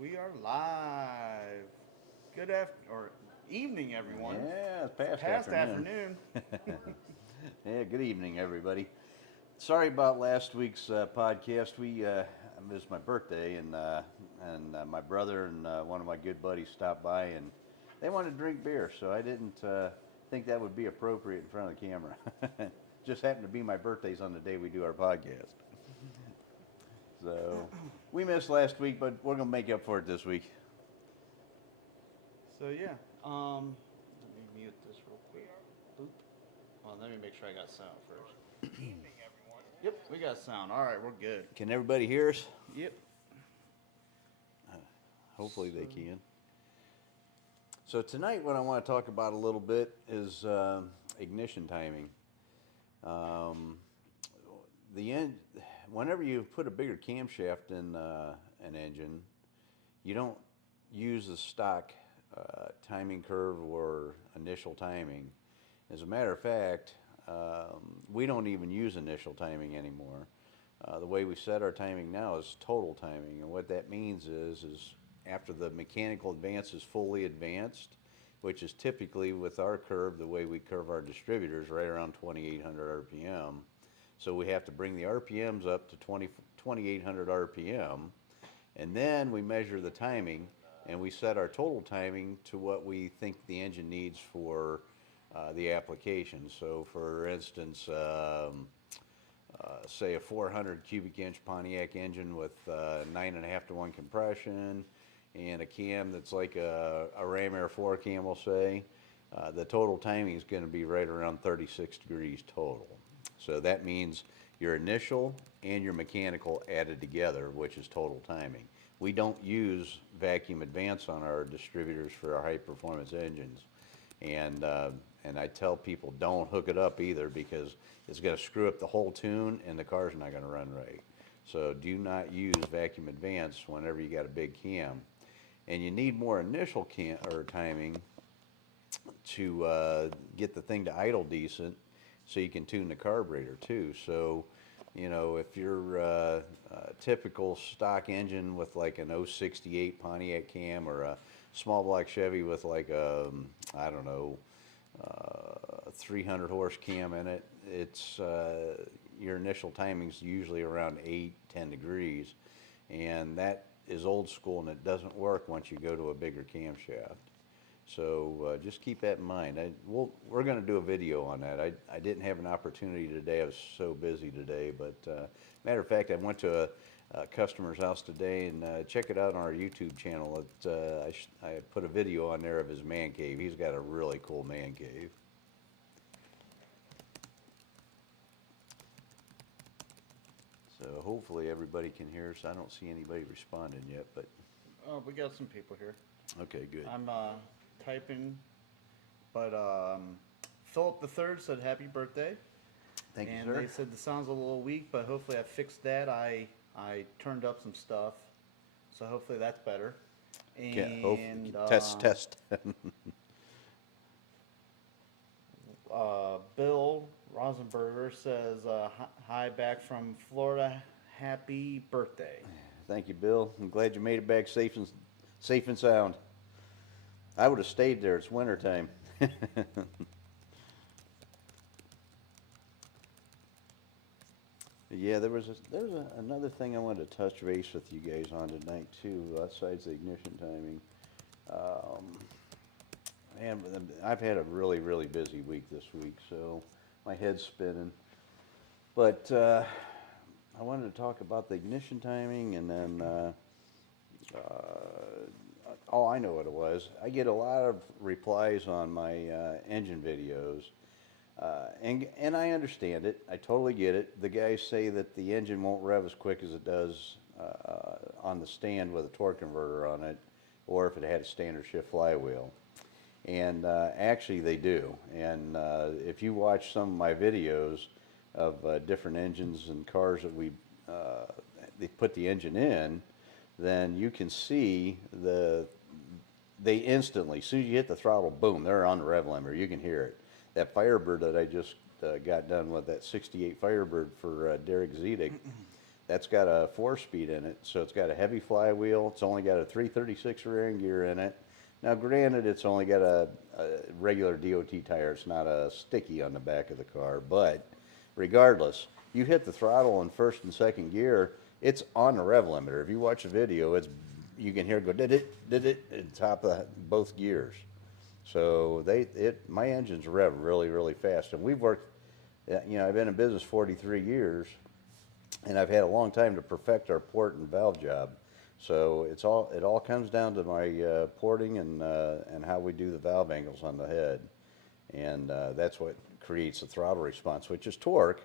We are live. Good or evening, everyone. Yeah, it's It's past past afternoon. afternoon. Yeah, good evening, everybody. Sorry about last week's podcast. It was my birthday, and my brother and one of my good buddies stopped by, and they wanted to drink beer, so I didn't think that would be appropriate in front of the camera. Just happened to be my birthday's on the day we do our podcast. So we missed last week, but we're gonna make up for it this week. So yeah. Let me mute this real quick. Boop. Well, let me make sure I got sound first. Yep, we got sound. All right, we're good. Can everybody hear us? Yep. Hopefully they So, can. So tonight, what I want to talk about a little bit is ignition timing. Um, Whenever you put a bigger camshaft in an engine, you don't use the stock timing curve or initial timing. As a matter of fact, we don't even use initial timing anymore. The way we set our timing now is total timing, and what that means is after the mechanical advance is fully advanced, which is typically with our curve, the way we curve our distributors, right around 2,800 RPM. So we have to bring the RPMs up to 2,800 RPM, and then we measure the timing, and we set our total timing to what we think the engine needs for the application. So for instance, say a 400 cubic inch Pontiac engine with 9.5 to 1 compression and a cam that's like a Ram Air 4 cam, we'll say, the total timing is going to be right around 36 degrees total. So that means your initial and your mechanical added together, which is total timing. We don't use vacuum advance on our distributors for our high performance engines. And I tell people don't hook it up either, because it's going to screw up the whole tune and the car's not going to run right. So do not use vacuum advance whenever you got a big cam. And you need more initial cam or timing to get the thing to idle decent, so you can tune the carburetor too. So, if you're a typical stock engine with like an 068 Pontiac cam, or a small block Chevy with like a, I don't know, 300 horse cam in it, it's your initial timing's usually around 8-10 degrees, and that is old school, and it doesn't work once you go to a bigger camshaft. So just keep that in mind. We're going to do a video on that. I didn't have an opportunity today. I was so busy today. But matter of fact, I went to a customer's house today, and check it out on our YouTube channel. I put a video on there of his man cave. He's got a really cool man cave. So hopefully everybody can hear us. I don't see anybody responding yet, but we got some people here. okay, good. I'm typing, but Philip the Third said happy birthday. Thank you, And sir. they said the sound's a little weak, but hopefully I fixed that. I turned up some stuff, so hopefully that's better. And Test. Bill Rosenberger says hi back from Florida. Happy birthday. Thank you, Bill. I'm glad you made it back safe and sound. I would have stayed there. It's winter time. Yeah, there was another thing I wanted to touch base with you guys on tonight too, besides the ignition timing. Um, Man, I've had a really busy week this week, so my head's spinning. But I wanted to talk about the ignition timing, and then oh, I know what it was. I get a lot of replies on my engine videos, and I understand it. I totally get it. The guys say that the engine won't rev as quick as it does on the stand with a torque converter on it, or if it had a standard shift flywheel. And actually they do. And if you watch some of my videos of different engines and cars that they put the engine in, then you can see they instantly, as soon as you hit the throttle, boom, they're on the rev limiter. You can hear it. That Firebird that I just got done with, that 68 Firebird for Derek Zedek, that's got a 4-speed in it, so it's got a heavy flywheel. It's only got a 336 rear end gear in it. Now, granted, it's only got a regular DOT tire. It's not a sticky on the back of the car, but regardless, you hit the throttle in first and second gear, it's on the rev limiter. If you watch the video, you can hear it go did it at the top of both gears. So my engines rev really, really fast, and we've worked. You know, I've been in business 43 years, and I've had a long time to perfect our port and valve job. So it all comes down to my porting and how we do the valve angles on the head, and that's what creates the throttle response, which is torque,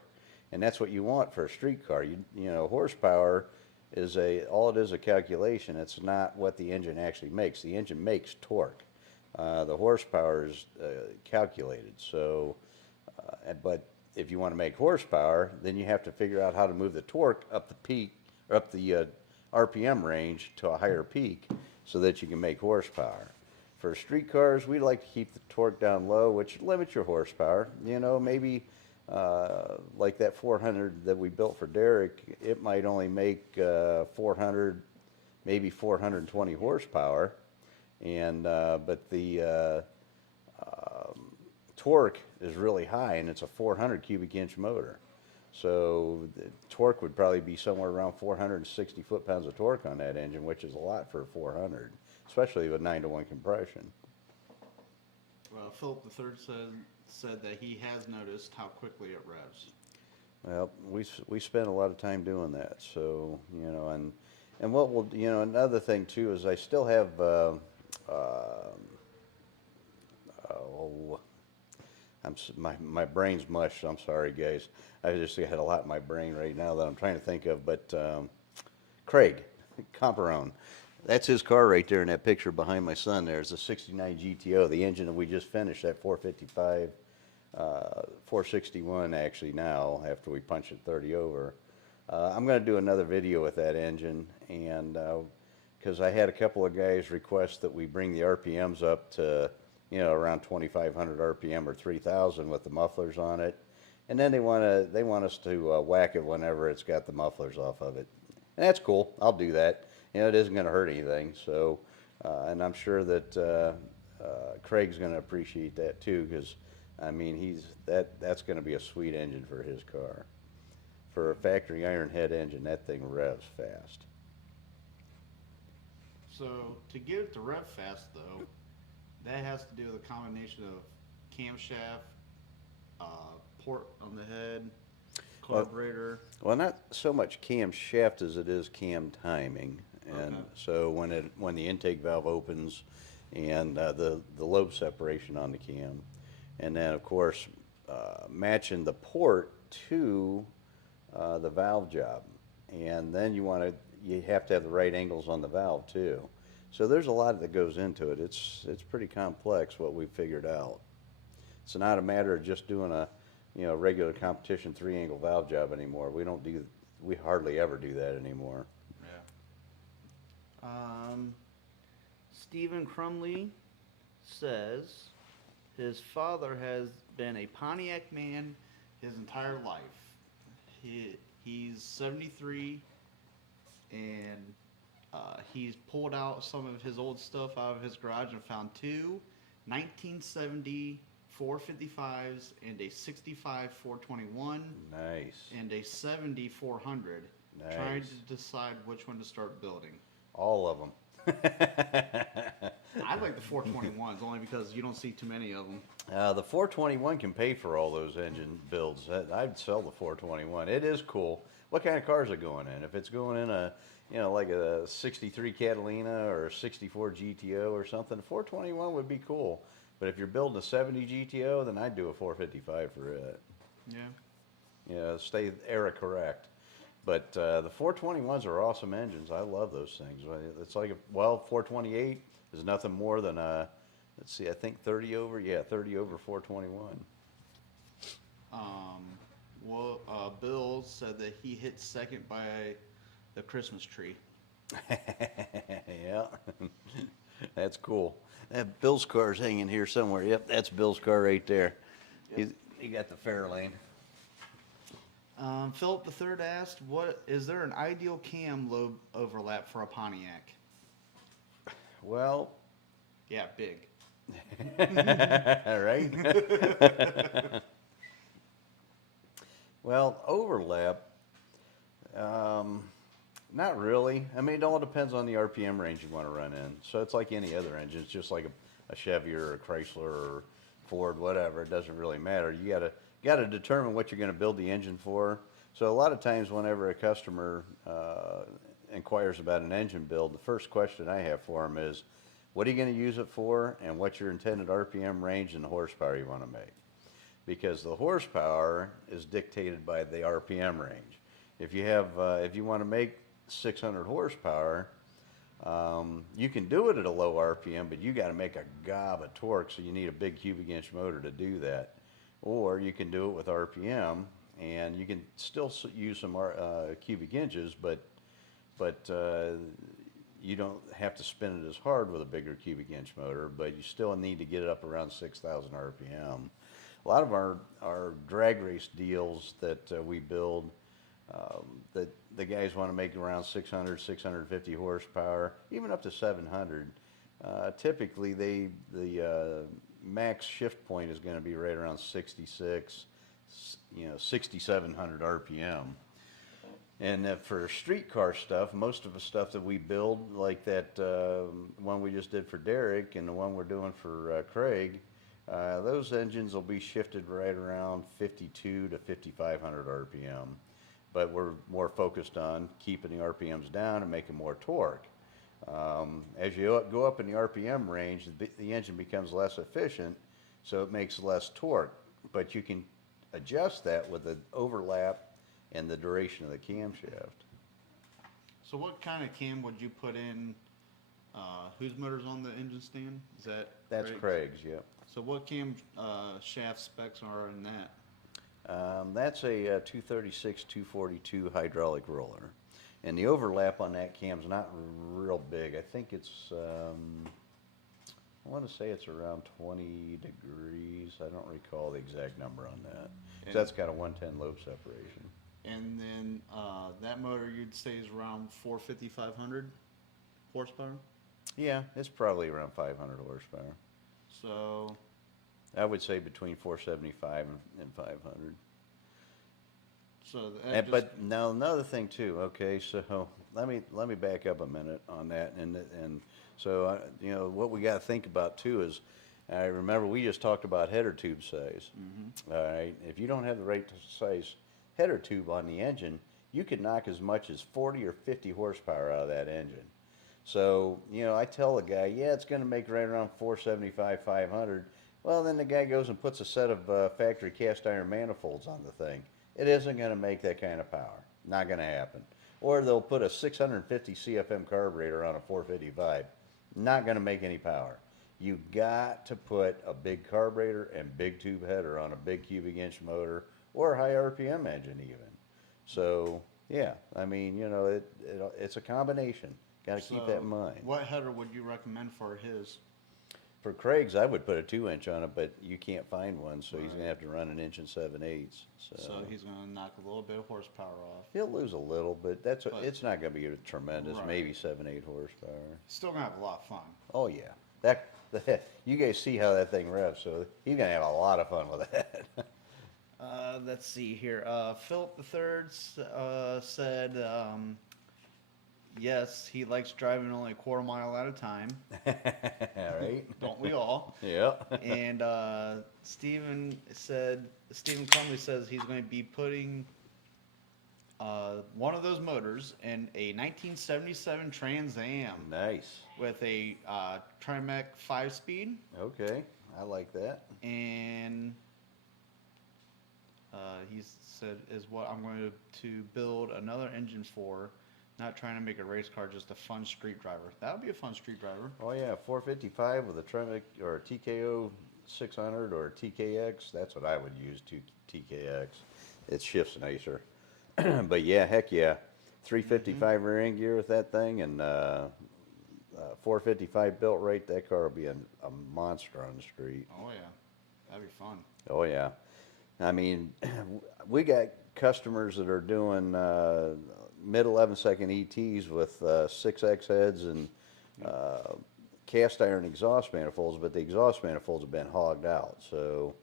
and that's what you want for a street car. You know, horsepower is all it is a calculation. It's not what the engine actually makes. The engine makes torque. The horsepower is calculated. So, but if you want to make horsepower, then you have to figure out how to move the torque up the peak, or up the RPM range to a higher peak so that you can make horsepower. For street cars, we like to keep the torque down low, which limits your horsepower. You know, maybe like that 400 that we built for Derek, it might only make 400, maybe 420 horsepower, and but the torque is really high, and it's a 400 cubic inch motor. So the torque would probably be somewhere around 460 foot-pounds of torque on that engine, which is a lot for a 400, especially with 9-to-1 compression. Well, Philip III said that he has noticed how quickly it revs. Well, we spend a lot of time doing that. So, you know, and what we'll, you know, another thing too is I still have my brain's mush. I'm sorry, guys. I just had a lot in my brain right now that I'm trying to think of. But Craig Comperone, that's his car right there in that picture behind my son. There's a '69 GTO, the engine that we just finished, that 455, 461 actually now after we punched it 30 over. I'm going to do another video with that engine, and because I had a couple of guys request that we bring the RPMs up to, you know, around 2,500 RPM or 3,000 with the mufflers on it, and then they want us to whack it whenever it's got the mufflers off of it, and that's cool. I'll do that. You know, it isn't going to hurt anything. So, and I'm sure that Craig's going to appreciate that too, because I mean that's going to be a sweet engine for his car. For a factory iron head engine, that thing revs fast. So to get it to rev fast, though, that has to do with a combination of camshaft, port on the head, carburetor. Well, not so much camshaft as it is cam timing, and so when the intake valve opens, and the lobe separation on the cam, and then of course matching the port to the valve job, and then you have to have the right angles on the valve too. So there's a lot that goes into it. It's pretty complex what we've figured out. It's not a matter of just doing a regular competition 3-angle valve job anymore. We hardly ever do that anymore. Yeah. Stephen Crumley says his father has been a Pontiac man his entire life. He's 73, and he's pulled out some of his old stuff out of his garage and found two 1970 455s and a 65 421. Nice. And a 70 400. Nice. Trying to decide which one to start building. All of them. I like the 421s only because you don't see too many of them. The 421 can pay for all those engine builds. I'd sell the 421. It is cool. What kind of car is it going in? If it's going in like a 63 Catalina or a 64 GTO or something, 421 would be cool. But if you're building a 70 GTO, then I'd do a 455 for it. Yeah. Yeah, stay era correct. But the 421s are awesome engines. I love those things. It's like, 428 is nothing more than let's see, I think 30 over. Yeah, 30 over 421. Bill said that he hit second by the Christmas tree. Yeah, that's cool. That Bill's car's hanging here somewhere. Yep, that's Bill's car right there. Yep. He got the Fairlane. Philip the Third asked, "What is there an ideal cam lobe overlap for a Pontiac?" Well, Yeah, big. right? Well, overlap, um, not really. I mean, it all depends on the RPM range you want to run in. So it's like any other engine. It's just like a Chevy or a Chrysler or Ford, whatever. It doesn't really matter. You gotta determine what you're going to build the engine for. So a lot of times, whenever a customer inquires about an engine build, the first question I have for them is, what are you going to use it for, and what's your intended RPM range and the horsepower you want to make? Because the horsepower is dictated by the RPM range. If you want to make 600 horsepower, you can do it at a low RPM, but you got to make a gob of torque, so you need a big cubic inch motor to do that. Or you can do it with RPM, and you can still use some cubic inches, but you don't have to spin it as hard with a bigger cubic inch motor, but you still need to get it up around 6,000 RPM. A lot of our drag race deals that we build, that the guys want to make around 600, 650 horsepower, even up to 700. Typically, the max shift point is going to be right around 66, 6,700 RPM. And for street car stuff, most of the stuff that we build, like that one we just did for Derek and the one we're doing for Craig, those engines will be shifted right around 52 to 5,500 RPM. But we're more focused on keeping the RPMs down and making more torque. As you go up in the RPM range, the engine becomes less efficient, so it makes less torque. But you can adjust that with the overlap and the duration of the camshaft. So, what kind of cam would you put in? Whose motor's on the engine stand? That's Craig's, yep. So, what cam shaft specs are in that? That's a 236, 242 hydraulic roller. And the overlap on that cam's not real big. I think it's, I want to say it's around 20 degrees. I don't recall the exact number on that. So that's got a 110 lobe separation. And then that motor you'd say is around 450, 500 horsepower? Yeah, it's probably around 500 horsepower. So I would say between 475 and 500. So but now another thing too. Okay, so let me back up a minute on that, and so what we got to think about too is, I remember we just talked about header tube size. Mm-hmm. All right, if you don't have the right size header tube on the engine, you can knock as much as 40 or 50 horsepower out of that engine. So I tell the guy, yeah, it's going to make right around 475, 500. Well, then the guy goes and puts a set of factory cast iron manifolds on the thing. It isn't going to make that kind of power. Not going to happen. Or they'll put a 650 CFM carburetor on a 455. Not going to make any power. You got to put a big carburetor and big tube header on a big cubic inch motor or a high RPM engine even. So yeah, I mean, it's a combination. Got to keep that in mind. What header would you recommend for his? For Craig's, I would put a 2-inch on it, but you can't find one, so he's gonna have to run an 1 7/8. So he's gonna knock a little bit of horsepower off. He'll lose a little, but it's not gonna be tremendous. Right. Maybe 7-8 horsepower. Still gonna have a lot of fun. Oh yeah, that you guys see how that thing revs, so he's gonna have a lot of fun with that. Let's see here. Philip the Third said, yes, he likes driving only a quarter mile at a time. All right. Don't we all? Yeah. And Stephen Crumley says he's going to be putting one of those motors in a 1977 Trans Am. Nice. With a Trimec 5-speed. Okay, I like that. And he said is what I'm going to build another engine for. Not trying to make a race car, just a fun street driver. That would be a fun street driver. Oh yeah, 455 with a Tremec or a TKO 600 or a TKX. That's what I would use, TKX. It shifts nicer. But yeah, heck yeah. 355 rear end gear with that thing, and 455 built right, that car will be a monster on the street. Oh yeah, that'd be fun. Oh yeah. I mean, we got customers that are doing mid 11-second ETs with 6X heads and cast iron exhaust manifolds, but the exhaust manifolds have been hogged out. So,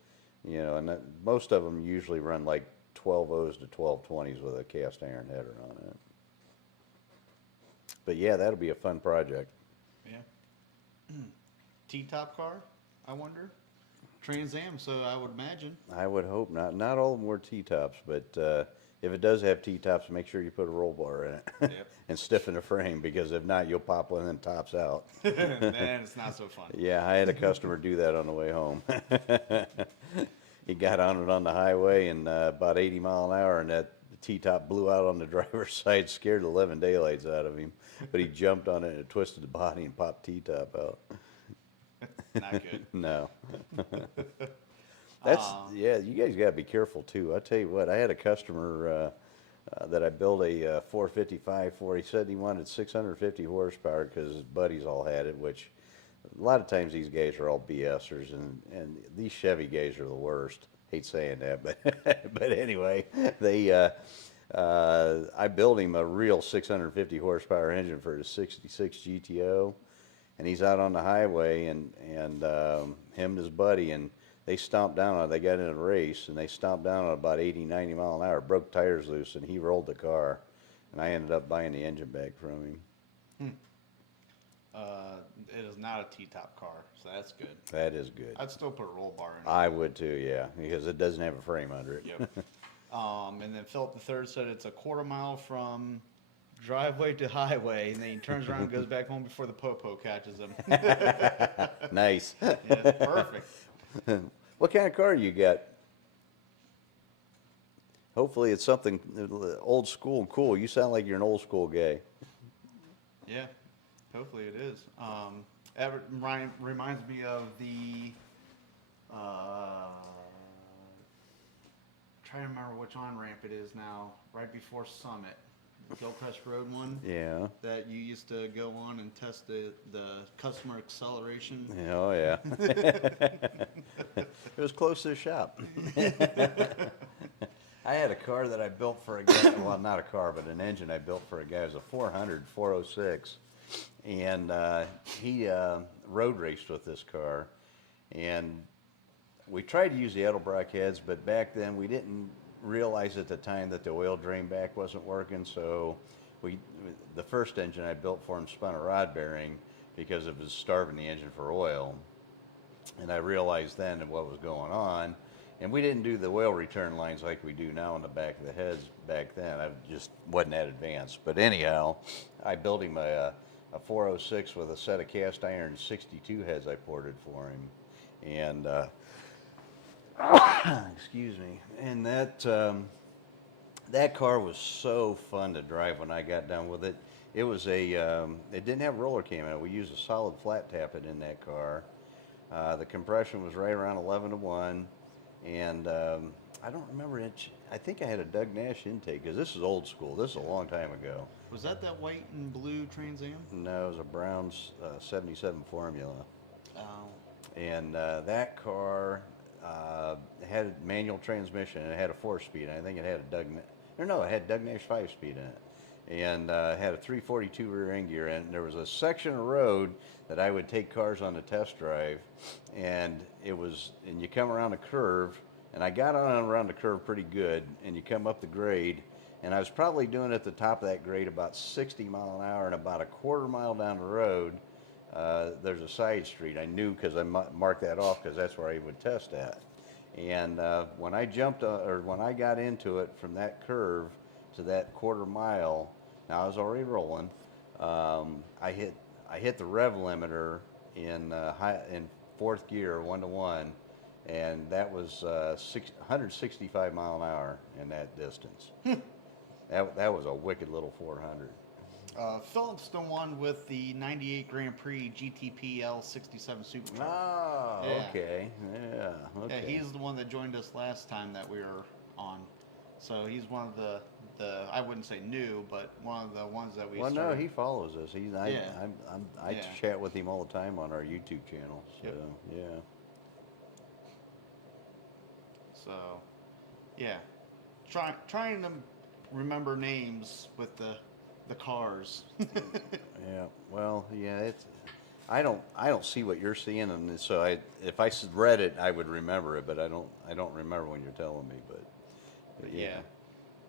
and most of them usually run like 12 O's to 1220s with a cast iron header on it. But yeah, that'll be a fun project. Yeah. T-top car, I wonder. Trans Am, so I would imagine. I would hope not. Not all of them were T-tops, but if it does have T-tops, make sure you put a roll bar in it. Yep. And stiffen the frame, because if not, you'll pop one and tops out. Then it's not so fun. Yeah, I had a customer do that on the way home. He got on it on the highway and about 80 mile an hour, and that T-top blew out on the driver's side, scared the living daylights out of him. But he jumped on it and it twisted the body and popped T-top out. Not good. No. That's yeah. You guys got to be careful too. I tell you what, I had a customer that I built a 455 for. He said he wanted 650 horsepower because his buddies all had it. Which a lot of times these guys are all BSers, and these Chevy guys are the worst. Hate saying that, but anyway, I built him a real 650 horsepower engine for his 66 GTO. And he's out on the highway, and him and his buddy, and they stomped down on it. They got in a race, and they stomped down at about 80, 90 mile an hour, broke tires loose, and he rolled the car. And I ended up buying the engine back from him. It is not a T-top car, so that's good. That is good. I'd still put a roll bar in it. I would too, yeah, because it doesn't have a frame under it. Yep. And then Philip III said it's a quarter mile from driveway to highway, and then he turns around and goes back home before the popo catches him. Nice. Yeah, it's perfect. What kind of car you got? Hopefully it's something old school and cool. You sound like you're an old school guy. Yeah, hopefully it is. Everett reminds me of the trying to remember which on-ramp it is now, right before Summit. Gilcrest Road one. Yeah. That you used to go on and test the customer acceleration. Oh, yeah. It was close to the shop. I had a car that I built for a guy, well, not a car, but an engine I built for a guy. It was a 406. And he road raced with this car. And we tried to use the Edelbrock heads, but back then we didn't realized at the time that the oil drain back wasn't working, so the first engine I built for him spun a rod bearing because it was starving the engine for oil. And I realized then what was going on, and we didn't do the oil return lines like we do now in the back of the heads back then. I just wasn't that advanced. But anyhow, I built him a 406 with a set of cast iron 62 heads I ported for him, and excuse me. And that car was so fun to drive when I got done with it. It was it didn't have roller cam in it. We used a solid flat tappet in that car. The compression was right around 11 to 1. And I don't remember it. I think I had a Doug Nash intake, because this is old school. This is a long time ago. Was that white and blue Trans Am? No, it was a Brown 77 Formula. Oh. And that car had a manual transmission, and it had a 4-speed. I think it had it had Doug Nash 5-speed in it, and had a 342 rear end gear. And there was a section of road that I would take cars on the test drive, and you come around a curve, and I got on around the curve pretty good, and you come up the grade, and I was probably doing at the top of that grade about 60 mile an hour, and about a quarter mile down the road, there's a side street. I knew because I marked that off, because that's where I would test at. And when I when I got into it from that curve to that quarter mile, now I was already rolling. I hit the rev limiter in fourth gear, 1-to-1, and that was 165 mile an hour in that distance. That was a wicked little 400. Philip's the one with the 98 Grand Prix GTP L67 Super Truck. Oh, yeah. Okay. Yeah, okay. Yeah, he's the one that joined us last time that we were on. So he's one of the I wouldn't say new, but one of the ones that we started. No, he follows us. I Yeah. chat with him all the time on our YouTube channel. So, Yep. yeah. So, yeah. trying to remember names with the cars. Yeah. Well, yeah. It's. I don't see what you're seeing, and so if I read it, I would remember it, but I don't remember when you're telling me. But yeah. Yeah.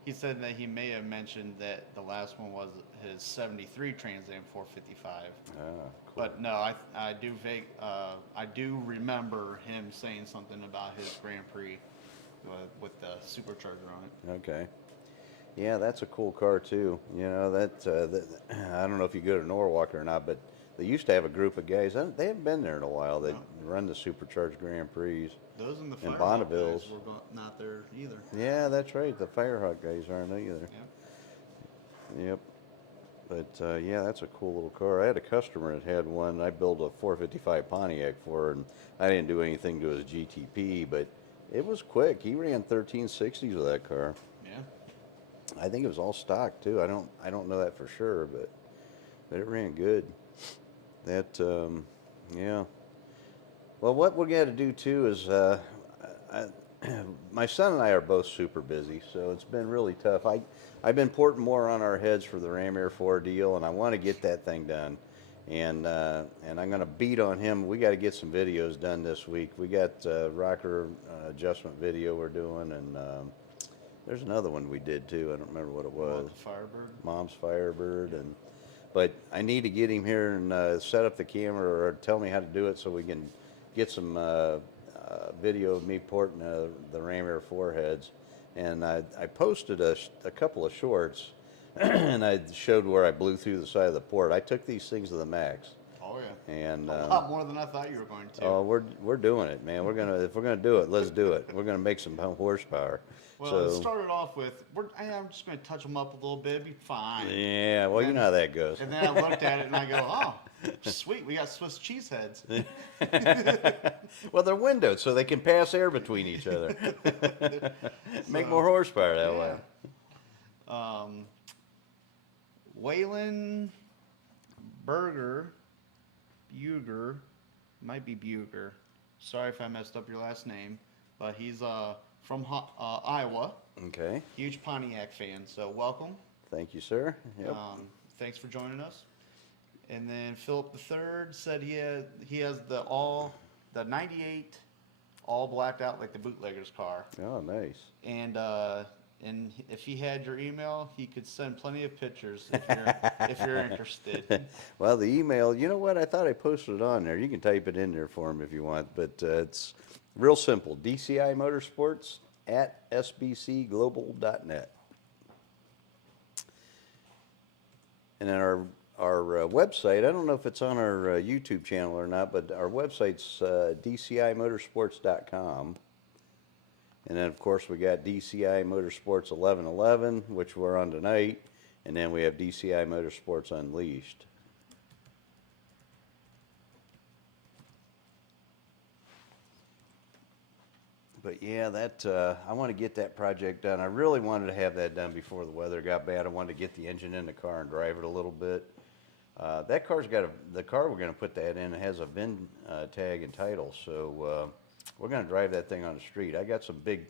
He said that he may have mentioned that the last one was his '73 Trans Am 455. Ah, cool. But no, I do remember him saying something about his Grand Prix with the supercharger on it. Okay. Yeah, that's a cool car too. You know that I don't know if you go to Norwalk or not, but they used to have a group of guys. They haven't been there in a while. They run the supercharged Grand Prix. Those and the And Firehawk Bonnevilles. guys were not there either. Yeah, that's right. The Firehawk guys aren't either. Yeah. Yep. But yeah, that's a cool little car. I had a customer that had one. I built a 455 Pontiac for her, and I didn't do anything to his GTP, but it was quick. He ran 1360s with that car. Yeah. I think it was all stock too. I don't know that for sure, but it ran good. That yeah. Well, what we're going to do too is my son and I are both super busy, so it's been really tough. I've been porting more on our heads for the Ram Air 4 deal, and I want to get that thing done. And I'm going to beat on him. We got to get some videos done this week. We got rocker adjustment video we're doing, and there's another one we did too. I don't remember what it was. Firebird. Mom's Firebird, but I need to get him here and set up the camera or tell me how to do it so we can get some video of me porting the Ram Air 4 heads. And I posted a couple of shorts and I showed where I blew through the side of the port. I took these things to the max. Oh yeah. And a lot more than I thought you were going to. Oh, we're doing it, man. If we're gonna do it, let's do it. We're gonna make some horsepower. Well, it started off with, I'm just going to touch them up a little bit, be fine. Yeah, well, you know how that goes. And then I looked at it and I go, oh, sweet, we got Swiss cheese heads. Well, they're windowed, so they can pass air between each other. Make more horsepower that way. Waylon Buger, might be Buger. Sorry if I messed up your last name, but he's from Iowa. Okay. Huge Pontiac fan, so welcome. Thank you, sir. Yep. Thanks for joining us. And then Philip III said he has the 98 all blacked out like the bootlegger's car. Oh, nice. And if he had your email, he could send plenty of pictures if you're interested. Well, the email, you know what? I thought I posted it on there. You can type it in there for him if you want, but it's real simple. DCI Motorsports at sbcglobal.net. And then our website, I don't know if it's on our YouTube channel or not, but our website's dcimotorsports.com. And then, of course, we got DCI Motorsports 1111, which we're on tonight. And then we have DCI Motorsports Unleashed. But yeah, I want to get that project done. I really wanted to have that done before the weather got bad. I wanted to get the engine in the car and drive it a little bit. That car's got the car we're going to put that in has a VIN tag and title, so we're going to drive that thing on the street. I got some big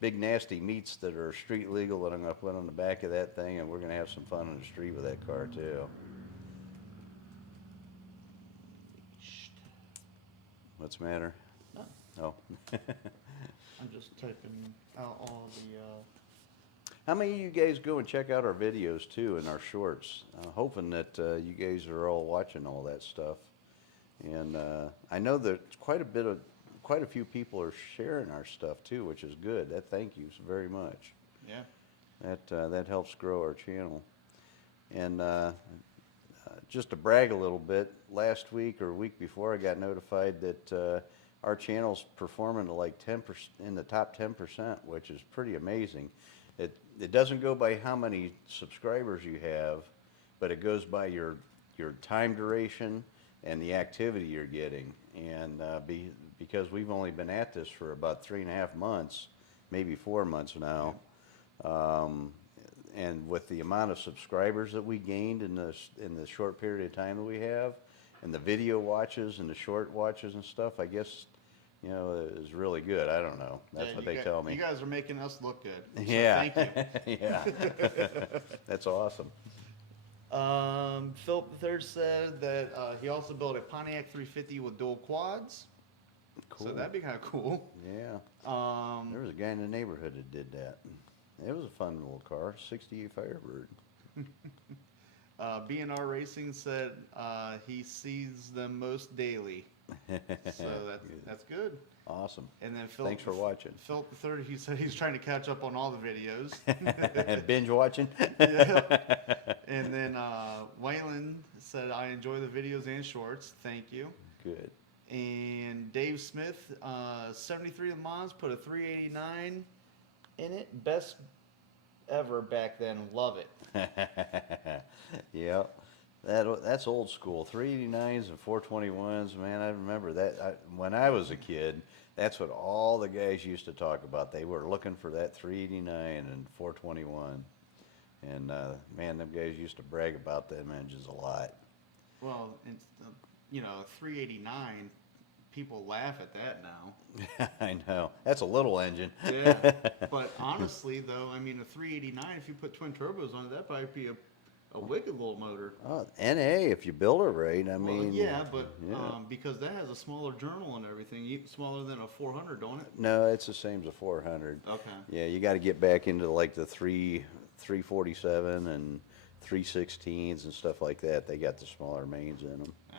nasty meats that are street legal that I'm going to put on the back of that thing, and we're going to have some fun on the street with that car too. What's the matter? No. Oh. I'm just typing out all the. How many of you guys go and check out our videos too and our shorts? Hoping that you guys are all watching all that stuff. And I know that quite a few people are sharing our stuff too, which is good. Thank you very much. Yeah. That helps grow our channel. And just to brag a little bit, last week or week before, I got notified that our channel's performing to like 10% in the top 10%, which is pretty amazing. It doesn't go by how many subscribers you have, but it goes by your time duration and the activity you're getting. And because we've only been at this for about 3.5 months, maybe 4 months now, and with the amount of subscribers that we gained in the short period of time that we have, and the video watches and the short watches and stuff, I guess, you know, is really good. I don't know. That's what they tell me. You guys are making us look good. So Yeah. thank you. Yeah. That's awesome. Philip III said that he also built a Pontiac 350 with dual quads. Cool. So that'd be kind of cool. Yeah. Um, There was a guy in the neighborhood that did that. It was a fun little car, 68 Firebird. B&R Racing said he sees them most daily. So that's good. Awesome. And then Philip, Thanks for watching. Philip III, he said he's trying to catch up on all the videos. Binge watching? Yeah. And then Waylon said, I enjoy the videos and shorts. Thank you. Good. And Dave Smith, 73 Le Mans, put a 389 in it. Best ever back then. Love it. Yep. That's old school. 389s and 421s, man. I remember that. When I was a kid, that's what all the guys used to talk about. They were looking for that 389 and 421. And, man, them guys used to brag about them engines a lot. Well, it's, 389, people laugh at that now. I know. That's a little engine. Yeah. But honestly, though, I mean, a 389, if you put twin turbos on it, that might be a wicked little motor. Oh, NA, if you build it right, I mean. Yeah, but yeah. because that has a smaller journal and everything, smaller than a 400, don't it? No, it's the same as a 400. Okay. Yeah, you got to get back into like the 347 and 316s and stuff like that. They got the smaller mains in them. Yeah.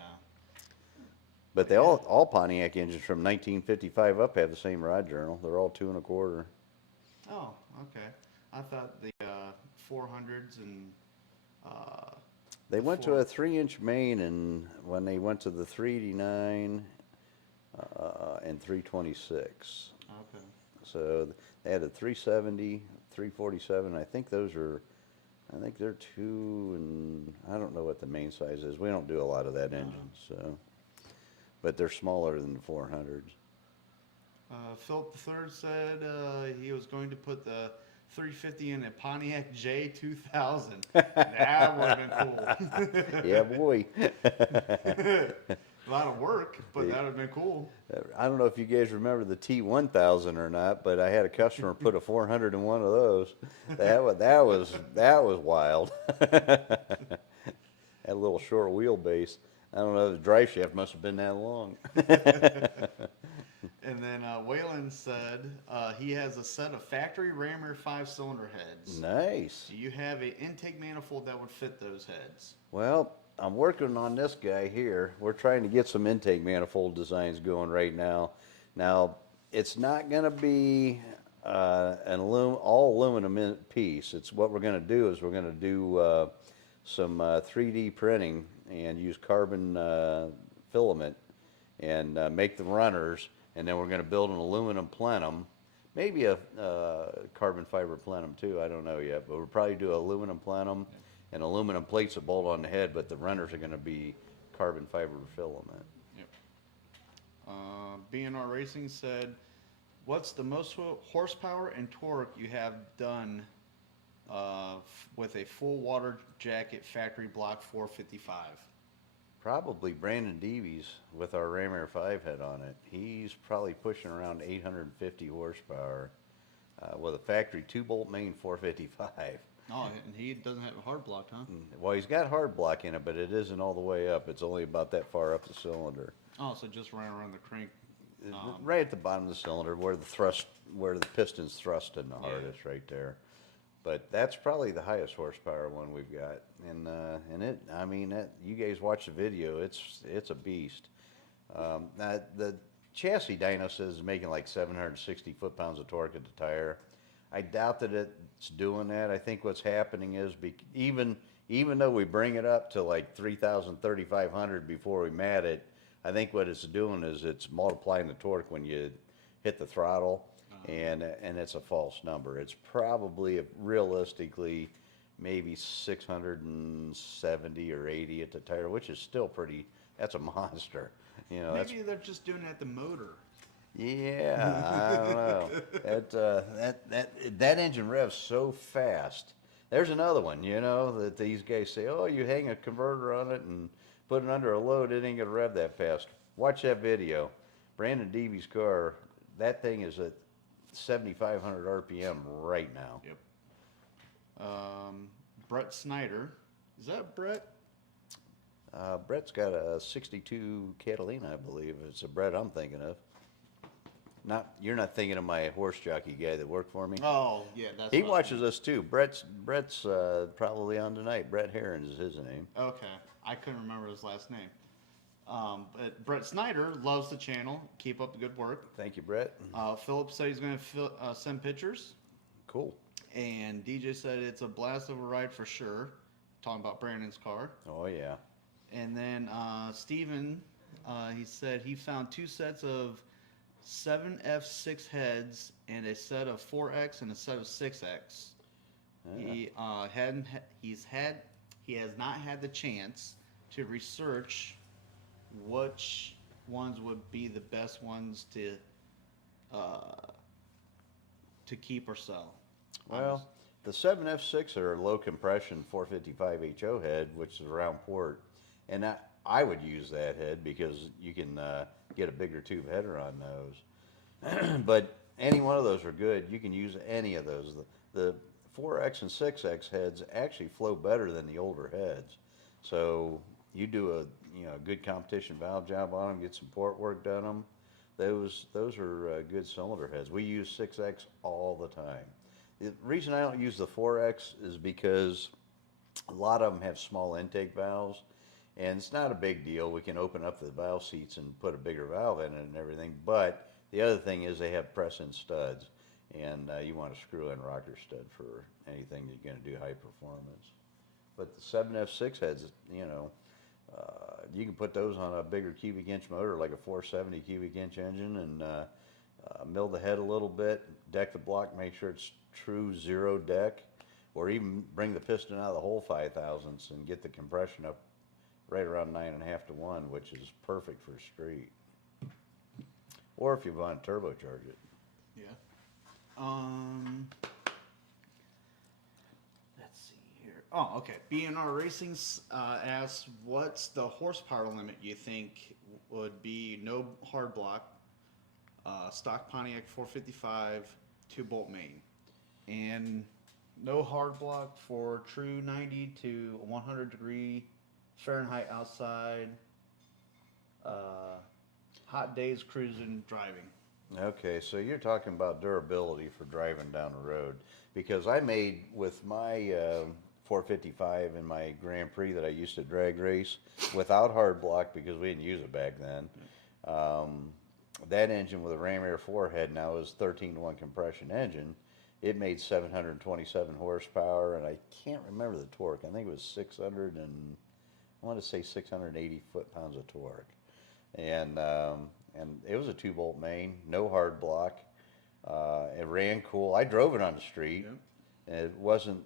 But they all Pontiac engines from 1955 up have the same rod journal. They're all 2 1/4. Oh, okay. I thought the 400s and They went to a 3-inch main, and when they went to the 389 and 326. okay. So they had a 370, 347. I think they're 2, and I don't know what the main size is. We don't do a lot of that engine, so. But they're smaller than the 400s. Philip III said he was going to put the 350 in a Pontiac J2000. That would have been cool. Yeah, boy. A lot of work, but that would have been cool. I don't know if you guys remember the T1000 or not, but I had a customer put a 400 in one of those. That was wild. Had a little short wheelbase. I don't know, the drive shaft must have been that long. And then Waylon said he has a set of factory Rammer 5-cylinder heads. Nice. Do you have an intake manifold that would fit those heads? Well, I'm working on this guy here. We're trying to get some intake manifold designs going right now. Now, it's not going to be an all aluminum piece. It's what we're going to do is we're going to do some 3D printing and use carbon filament and make the runners, and then we're going to build an aluminum plenum, maybe a carbon fiber plenum too, I don't know yet, but we'll probably do aluminum plenum and aluminum plates that bolt on the head, but the runners are going to be carbon fiber filament. Yep. B&R Racing said, what's the most horsepower and torque you have done with a full water jacket factory block 455? Probably Brandon Deavy's with our Ram 5 head on it. He's probably pushing around 850 horsepower with a factory 2-bolt main 455. Oh, and he doesn't have a hard block, huh? Well, he's got hard block in it, but it isn't all the way up. It's only about that far up the cylinder. Oh, so just right around the crank. Right at the bottom of the cylinder where the piston's thrust in the hardest, right there. But that's probably the highest horsepower one we've got, and it. I mean, you guys watch the video. It's a beast. Now the chassis dyno says it's making like 760 foot-pounds of torque at the tire. I doubt that it's doing that. I think what's happening is even though we bring it up to like 3,000, 3,500 before we mat it, I think what it's doing is it's multiplying the torque when you hit the throttle. And it's a false number. It's probably realistically maybe 670 or 80 at the tire, which is still pretty. That's a monster. You know. Maybe they're just doing it at the motor. Yeah, I don't know. That engine revs so fast. There's another one. You know that these guys say, oh, you hang a converter on it and put it under a load, it ain't gonna rev that fast. Watch that video. Brandon Devy's car, that thing is at 7,500 RPM right now. Yep. Brett Snyder. Is that Brett? Brett's got a 62 Catalina, I believe. It's a Brett I'm thinking of. You're not thinking of my horse jockey guy that worked for me. Oh, yeah, that's. He what I was watches us too. Brett's probably on tonight. Brett Heron is his name. Okay, I couldn't remember his last name. But Brett Snyder loves the channel. Keep up the good work. Thank you, Brett. Philip said he's going to send pictures. Cool. And DJ said it's a blast of a ride for sure. Talking about Brandon's car. Oh, yeah. And then Steven, he said he found 2 sets of 7F6 heads and a set of 4X and a set of 6X. He has not had the chance to research which ones would be the best ones to keep or sell. Well, the 7F6 are a low compression 455 HO head, which is a round port, and I would use that head because you can get a bigger tube header on those. But any one of those are good. You can use any of those. The 4X and 6X heads actually flow better than the older heads. So you do a good competition valve job on them, get some port work done on them. Those are good cylinder heads. We use 6X all the time. The reason I don't use the 4X is because a lot of them have small intake valves, and it's not a big deal. We can open up the valve seats and put a bigger valve in it and everything, but the other thing is they have press-in studs, and you want to screw in rocker stud for anything that you're going to do high performance. But the 7F6 heads, you can put those on a bigger cubic inch motor, like a 470 cubic inch engine, and mill the head a little bit, deck the block, make sure it's true zero deck, or even bring the piston out of the whole 5 thousandths and get the compression up right around 9.5 to 1, which is perfect for street. Or if you want to turbocharge it. Yeah. Let's see here. Oh, okay. BNR Racing asks, what's the horsepower limit you think would be no hard block, stock Pontiac 455, 2-bolt main, and no hard block for true 90 to 100 degree Fahrenheit outside, hot days cruising driving. Okay, so you're talking about durability for driving down the road, because I made with my 455 in my Grand Prix that I used to drag race without hard block because we didn't use it back then. That engine with a Ram Air 4 head now is 13-to-1 compression engine. It made 727 horsepower, and I can't remember the torque. I think it was 680 foot-pounds of torque. And it was a 2-bolt main, no hard block. It ran cool. I drove it on the street. Yeah. It wasn't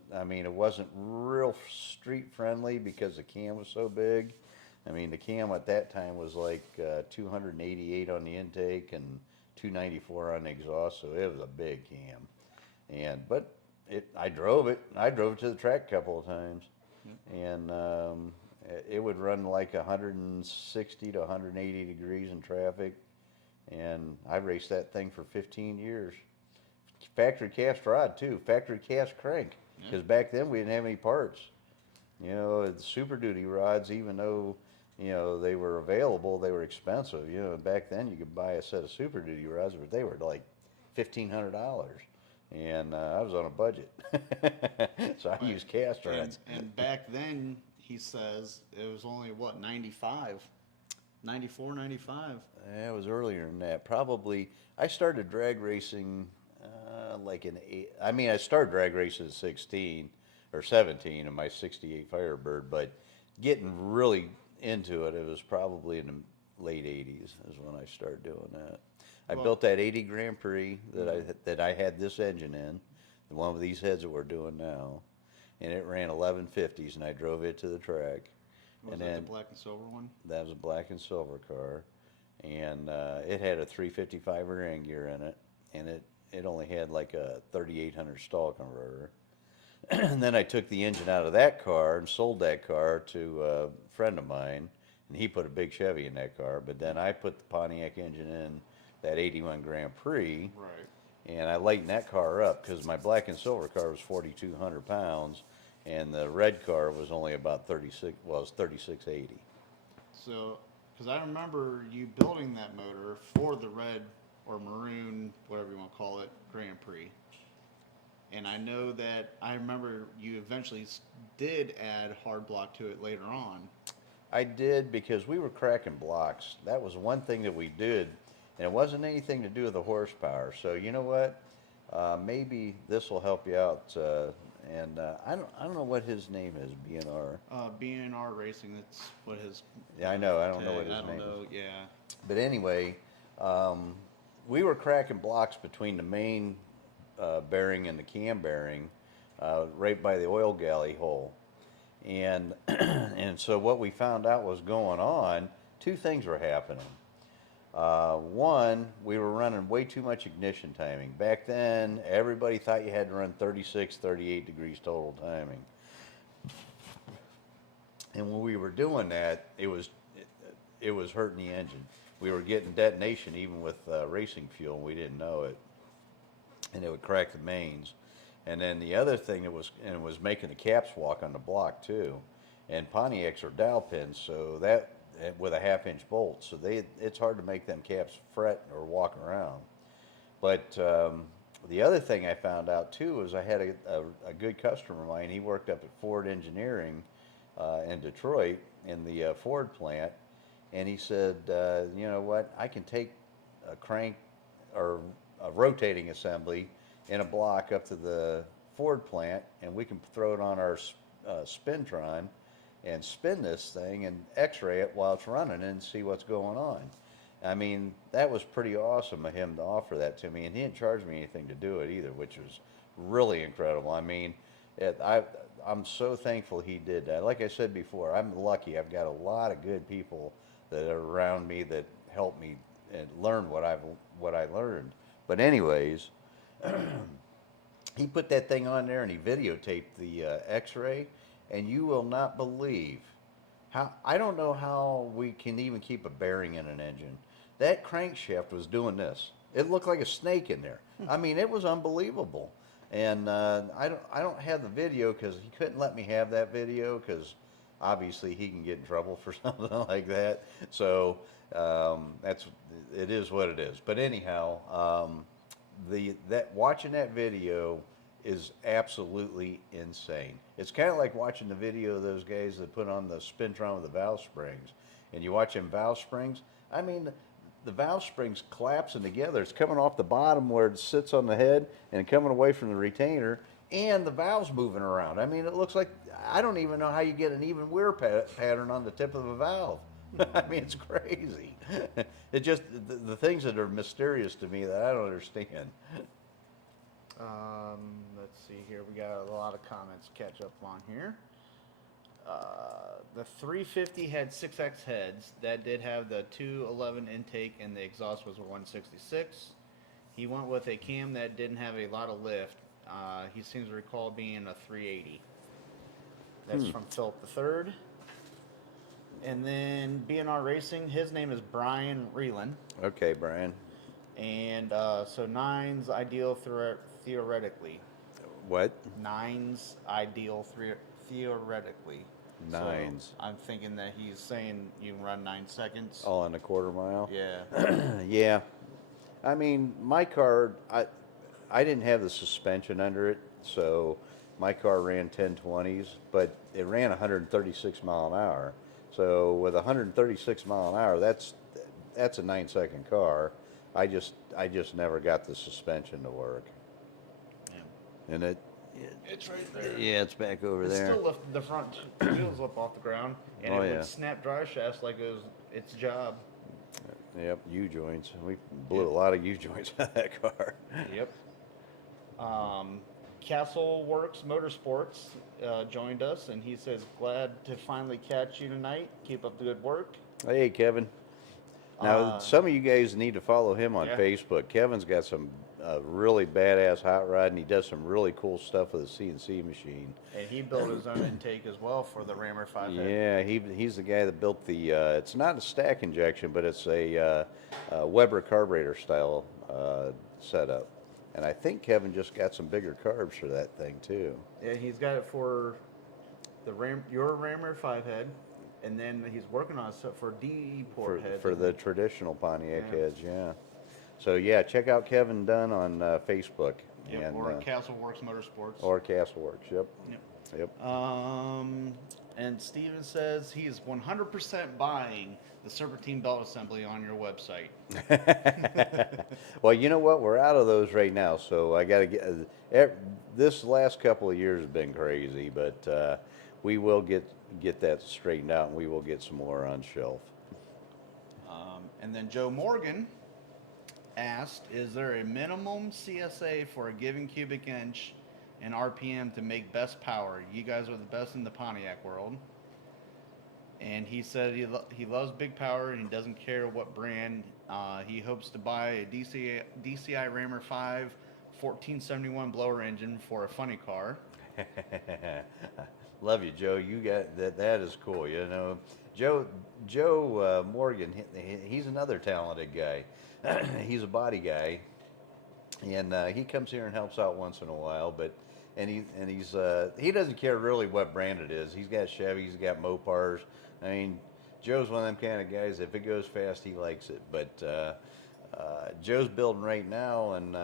real street friendly because the cam was so big. I mean, the cam at that time was like 288 on the intake and 294 on the exhaust, so it was a big cam. But I drove it. I drove it to the track a couple of times, and it would run like 160 to 180 degrees in traffic, and I raced that thing for 15 years. Factory cast rod too, factory cast crank, because back then we didn't have any parts. The Super Duty rods, even though they were available, they were expensive. Back then you could buy a set of Super Duty rods, but they were like $1,500. And I was on a budget, so I used cast rods. And back then, he says, it was only, 94, 95? Yeah, it was earlier than that. Probably, I started drag racing I started drag racing at 16 or 17 in my 68 Firebird, but getting really into it, it was probably in the late 80s is when I started doing that. I built that 80 Grand Prix that I had this engine in, the one with these heads that we're doing now, and it ran 1150s, and I drove it to the track. Was that the black and silver one? That was a black and silver car, and it had a 355 ring gear in it, and it only had like a 3800 stall converter. And then I took the engine out of that car and sold that car to a friend of mine, and he put a big Chevy in that car. But then I put the Pontiac engine in that 81 Grand Prix, Right. and I lightened that car up because my black and silver car was 4,200 pounds, and the red car was only about 36. Well, it was 3680. So, because I remember you building that motor for the red or maroon, whatever you want to call it, Grand Prix. And I know that I remember you eventually did add hard block to it later on. I did because we were cracking blocks. That was one thing that we did, and it wasn't anything to do with the horsepower. So you know what? Maybe this will help you out. I don't know what his name is. BNR. BNR Racing. That's what his. Yeah, I know. I don't know what his I don't name know. is. Yeah. But anyway, we were cracking blocks between the main bearing and the cam bearing, right by the oil galley hole. And and so what we found out was going on, two things were happening. One, we were running way too much ignition timing. Back then, everybody thought you had to run 36, 38 degrees total timing. And when we were doing that, it was hurting the engine. We were getting detonation even with racing fuel, and we didn't know it. And it would crack the mains. And then the other thing it was making the caps walk on the block too. And Pontiacs are dowel pins, so that with a 1/2 inch bolt, so it's hard to make them caps fret or walk around. But the other thing I found out too is I had a good customer of mine. He worked up at Ford Engineering in Detroit in the Ford plant, and he said, you know what, I can take a crank or a rotating assembly in a block up to the Ford plant, and we can throw it on our Spintron and spin this thing and x-ray it while it's running and see what's going on. I mean, that was pretty awesome of him to offer that to me, and he didn't charge me anything to do it either, which was really incredible. I mean, I'm so thankful he did that. Like I said before, I'm lucky. I've got a lot of good people that are around me that help me and learn what I learned. But anyways, he put that thing on there and he videotaped the x-ray, and you will not believe how, I don't know how we can even keep a bearing in an engine. That crankshaft was doing this. It looked like a snake in there. I mean, it was unbelievable. And I don't have the video because he couldn't let me have that video because obviously he can get in trouble for something like that. So it is what it is. But anyhow, watching that video is absolutely insane. It's kind of like watching the video of those guys that put on the Spintron with the valve springs, and you watch them valve springs. I mean, the valve springs collapsing together. It's coming off the bottom where it sits on the head and coming away from the retainer, and the valve's moving around. I mean, it looks like, I don't even know how you get an even wear pattern on the tip of a valve. I mean, it's crazy. It just, the things that are mysterious to me that I don't understand. Let's see here. We got a lot of comments to catch up on here. The 350 had 6X heads. That did have the 211 intake, and the exhaust was a 166. He went with a cam that didn't have a lot of lift. He seems to recall being a 380. That's from Philip III. And then BNR Racing, his name is Brian Reeland. Okay, Brian. And so 9's ideal theoretically. What? 9's ideal theoretically. 9's. So I'm thinking that he's saying you can run 9 seconds. All in a quarter mile? Yeah. Yeah. I mean, my car, I didn't have the suspension under it, so my car ran 1020s, but it ran 136 mile an hour. So with 136 mile an hour, that's a 9-second car. I just never got the suspension to work. Yeah. And It's right there. yeah, it's back over It's there. still lifted, the front wheels up off the ground, and Oh, it yeah. would snap drive shafts like it was its job. Yep, U-joints. We blew a lot of U-joints out of that car. Yep. Castleworks Motorsports joined us, and he says, glad to finally catch you tonight. Keep up the good work. Hey, Kevin. Now, some of you guys need to follow him on Yeah. Facebook. Kevin's got some really badass hot rod, and he does some really cool stuff with a CNC machine. And he built his own intake as well for the Rammer 5 head. Yeah, he's the guy that built the. It's not a stack injection, but it's a Weber carburetor style setup. And I think Kevin just got some bigger carbs for that thing too. Yeah, he's got it for your Rammer 5 head, and then he's working on stuff for D port heads. For the traditional Pontiac Yeah. heads, yeah. So yeah, check out Kevin Dunn on Facebook. Yep, and, or Castleworks Motorsports. Or Castleworks, yep. Yep. And Steven says he is 100% buying the Serpentine belt assembly on your website. Well, you know what? We're out of those right now, so I got to get. This last couple of years has been crazy, but we will get that straightened out, and we will get some more on shelf. And then Joe Morgan asked, is there a minimum CSA for a given cubic inch and RPM to make best power? You guys are the best in the Pontiac world. And he said he loves big power and he doesn't care what brand. He hopes to buy a DCI Rammer 5 1471 blower engine for a funny car. Love you, Joe. You got that. That is cool. You know, Joe Morgan. He's another talented guy. He's a body guy, and he comes here and helps out once in a while. But he doesn't care really what brand it is. He's got Chevy. He's got Mopars. I mean, Joe's one of them kind of guys. If it goes fast, he likes it. But Joe's building right now, and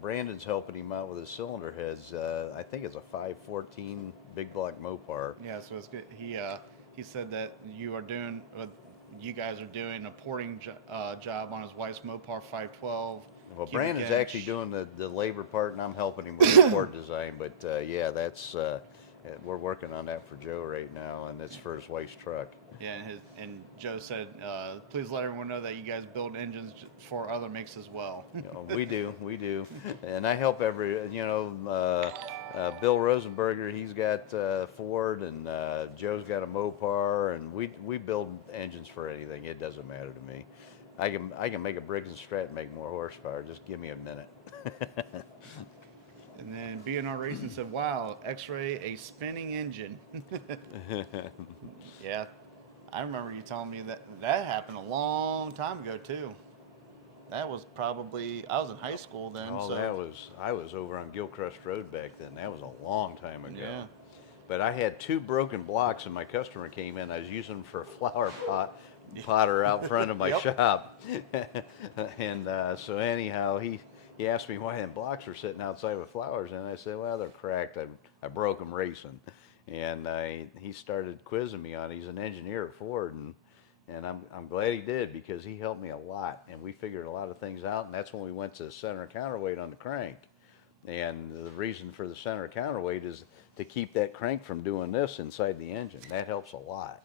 Brandon's helping him out with his cylinder heads. I think it's a 514 big block Mopar. Yeah, so it's good. He said that you guys are doing a porting job on his wife's Mopar 512. Well, Brandon's actually doing the labor part, and I'm helping him with the port design. But yeah, that's we're working on that for Joe right now, and it's for his wife's truck. Yeah, and Joe said, please let everyone know that you guys build engines for other makes as well. You know, we do, and I help Bill Rosenberger, he's got Ford, and Joe's got a Mopar, and we build engines for anything. It doesn't matter to me. I can make a Briggs and Stratton make more horsepower. Just give me a minute. And then B&R Racing said, wow, X-Ray, a spinning engine. Yeah, I remember you telling me that happened a long time ago, too. That was probably, I was in high school then. Oh, so. I was over on Gilcrest Road back then. That was a long time ago. Yeah. But I had 2 broken blocks, and my customer came in. I was using them for a flower potter out front of my shop. And so anyhow, he asked me why them blocks were sitting outside with flowers, and I said, well, they're cracked. I broke them racing. And he started quizzing me on it. He's an engineer at Ford, and I'm glad he did, because he helped me a lot, and we figured a lot of things out. And that's when we went to center counterweight on the crank. And the reason for the center counterweight is to keep that crank from doing this inside the engine. That helps a lot.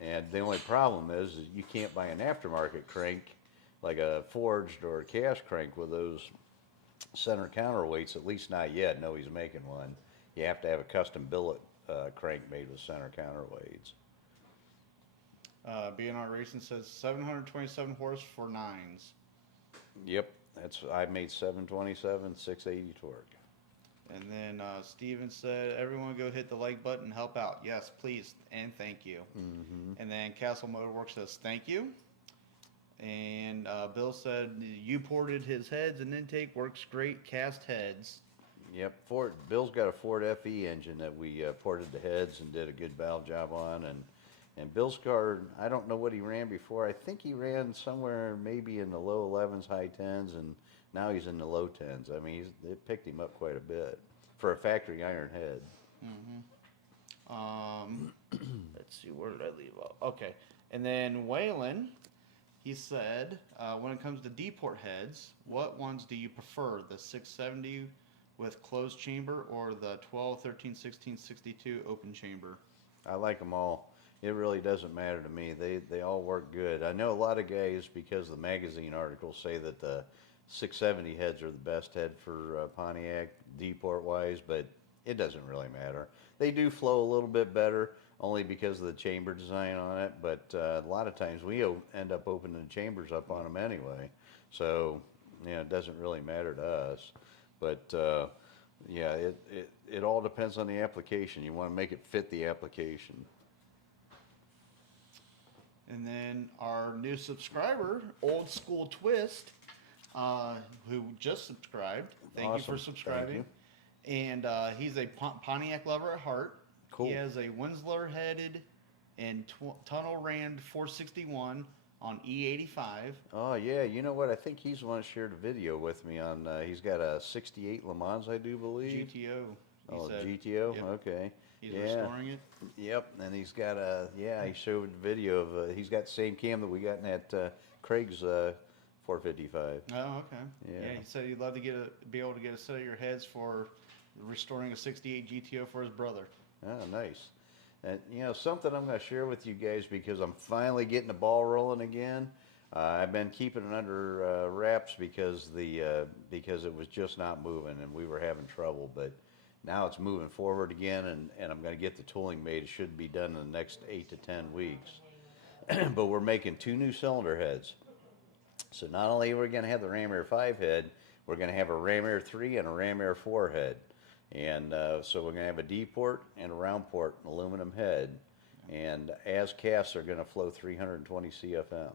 And the only problem is you can't buy an aftermarket crank like a forged or a cast crank with those center counterweights, at least not yet. Nobody's making one. You have to have a custom billet crank made with center counterweights. B&R Racing says 727 horse for 9s. Yep, I made 727, 680 torque. And then Steven said, everyone go hit the like button and help out. Yes, please, and thank you. Mm-hmm. And then Castle Motorworks says, thank you. And Bill said, you ported his heads and intake, works great, cast heads. Yep, Bill's got a Ford FE engine that we ported the heads and did a good valve job on. And Bill's car, I don't know what he ran before. I think he ran somewhere maybe in the low 11s, high 10s, and now he's in the low 10s. I mean, it picked him up quite a bit for a factory iron head. Mm-hmm. Let's see, where did I leave off? Okay. And then Waylon, he said, when it comes to D-port heads, what ones do you prefer? The 670 with closed chamber or the 12, 13, 16, 62 open chamber? I like them all. It really doesn't matter to me. They all work good. I know a lot of guys, because the magazine articles say that the 670 heads are the best head for Pontiac D-port wise, but it doesn't really matter. They do flow a little bit better. only because of the chamber design on it. But a lot of times we end up opening the chambers up on them anyway. So, it doesn't really matter to us. But yeah, it all depends on the application. You want to make it fit the application. And then our new subscriber, Old School Twist, who just subscribed. Thank you for Awesome. subscribing. Thank And he's a Pontiac lover at heart. Cool. He has a Winslow headed and tunnel rammed 461 on E85. Oh yeah, you know what? I think he's the one that shared a video with me on. He's got a '68 Le Mans, I do believe. GTO. Oh, said. GTO. Yep. Okay. He's Yeah. restoring it. Yep. And he's got a. Yeah, he showed a video of. He's got the same cam that we got in that Craig's 455. Oh, okay. Yeah. He said he'd love to be able to get a set of your heads for restoring a '68 GTO for his brother. Oh, nice. And something I'm going to share with you guys because I'm finally getting the ball rolling again. I've been keeping it under wraps because it was just not moving and we were having trouble. But now it's moving forward again, and I'm going to get the tooling made. It should be done in the next 8 to 10 weeks. But we're making 2 new cylinder heads. So not only are we going to have the Ram Air 5 head, we're going to have a Ram Air 3 and a Ram Air 4 head. And so we're going to have a D port and a round port, an aluminum head. And as casts are going to flow 320 CFM.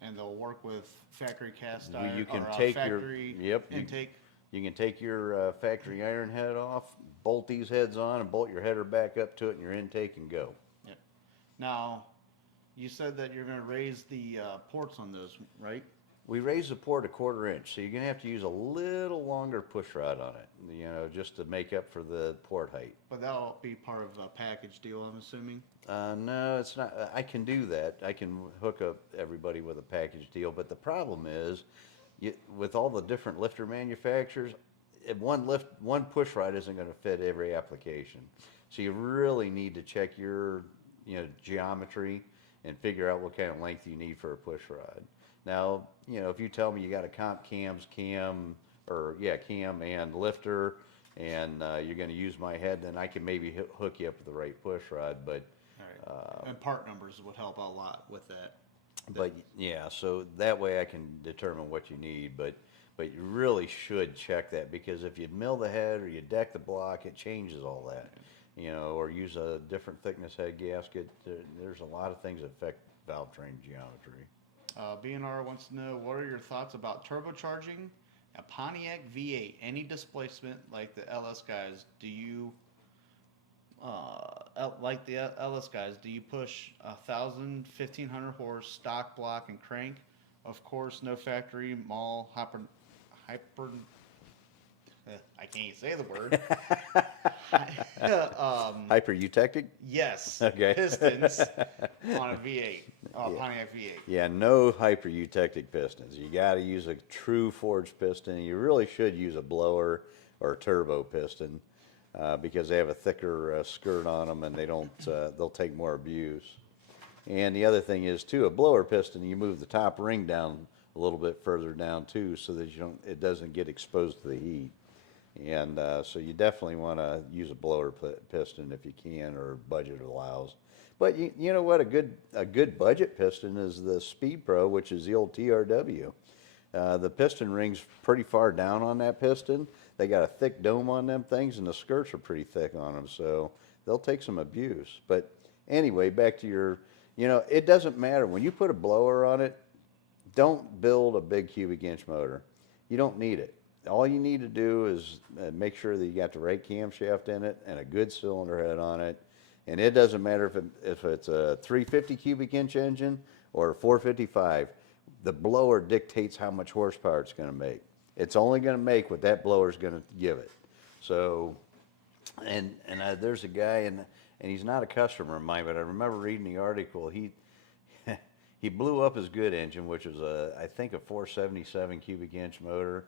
And they'll work with factory cast Well, iron you can or take factory intake. You can take your factory iron head off, bolt these heads on, and bolt your header back up to it and your intake and go. Yep. Now, you said that you're going to raise the ports on those, right? We raise the port 1/4 inch, so you're going to have to use a little longer push rod on it, just to make up for the port height. But that'll be part of a package deal, I'm assuming. No, it's not. I can do that. I can hook up everybody with a package deal, but the problem is, with all the different lifter manufacturers, one push rod isn't going to fit every application. So you really need to check your, geometry and figure out what kind of length you need for a push rod. Now, if you tell me you got a comp cam and lifter, and you're going to use my head, then I can maybe hook you up with the right push rod. But All right. And part numbers would help out a lot with that. But yeah, so that way I can determine what you need. But you really should check that, because if you mill the head or you deck the block, it changes all that. Or use a different thickness head gasket. There's a lot of things that affect valve train geometry. BNR wants to know, what are your thoughts about turbocharging a Pontiac V8? Any displacement like the LS guys? Do you push 1,000, 1,500 horse stock block and crank? Of course, no factory mall hyper. I can't say the word. Hyper-eutectic? Yes. Okay. Pistons on a V8, Pontiac V8. Yeah, no hyper-eutectic pistons. You got to use a true forged piston. You really should use a blower or a turbo piston because they have a thicker skirt on them, and they'll take more abuse. And the other thing is too, a blower piston, you move the top ring down a little bit further down too, so that it doesn't get exposed to the heat. And so you definitely want to use a blower piston if you can, or budget allows. But you know what? A good budget piston is the Speed Pro, which is the old TRW. The piston ring's pretty far down on that piston. They got a thick dome on them things, and the skirts are pretty thick on them, so they'll take some abuse. But anyway, back to your, it doesn't matter. When you put a blower on it, don't build a big cubic inch motor. You don't need it. All you need to do is make sure that you got the right camshaft in it and a good cylinder head on it. And it doesn't matter if it's a 350 cubic inch engine or a 455. The blower dictates how much horsepower it's going to make. It's only going to make what that blower is going to give it. So, and there's a guy, and he's not a customer of mine, but I remember reading the article. He blew up his good engine, which was I think a 477 cubic inch motor.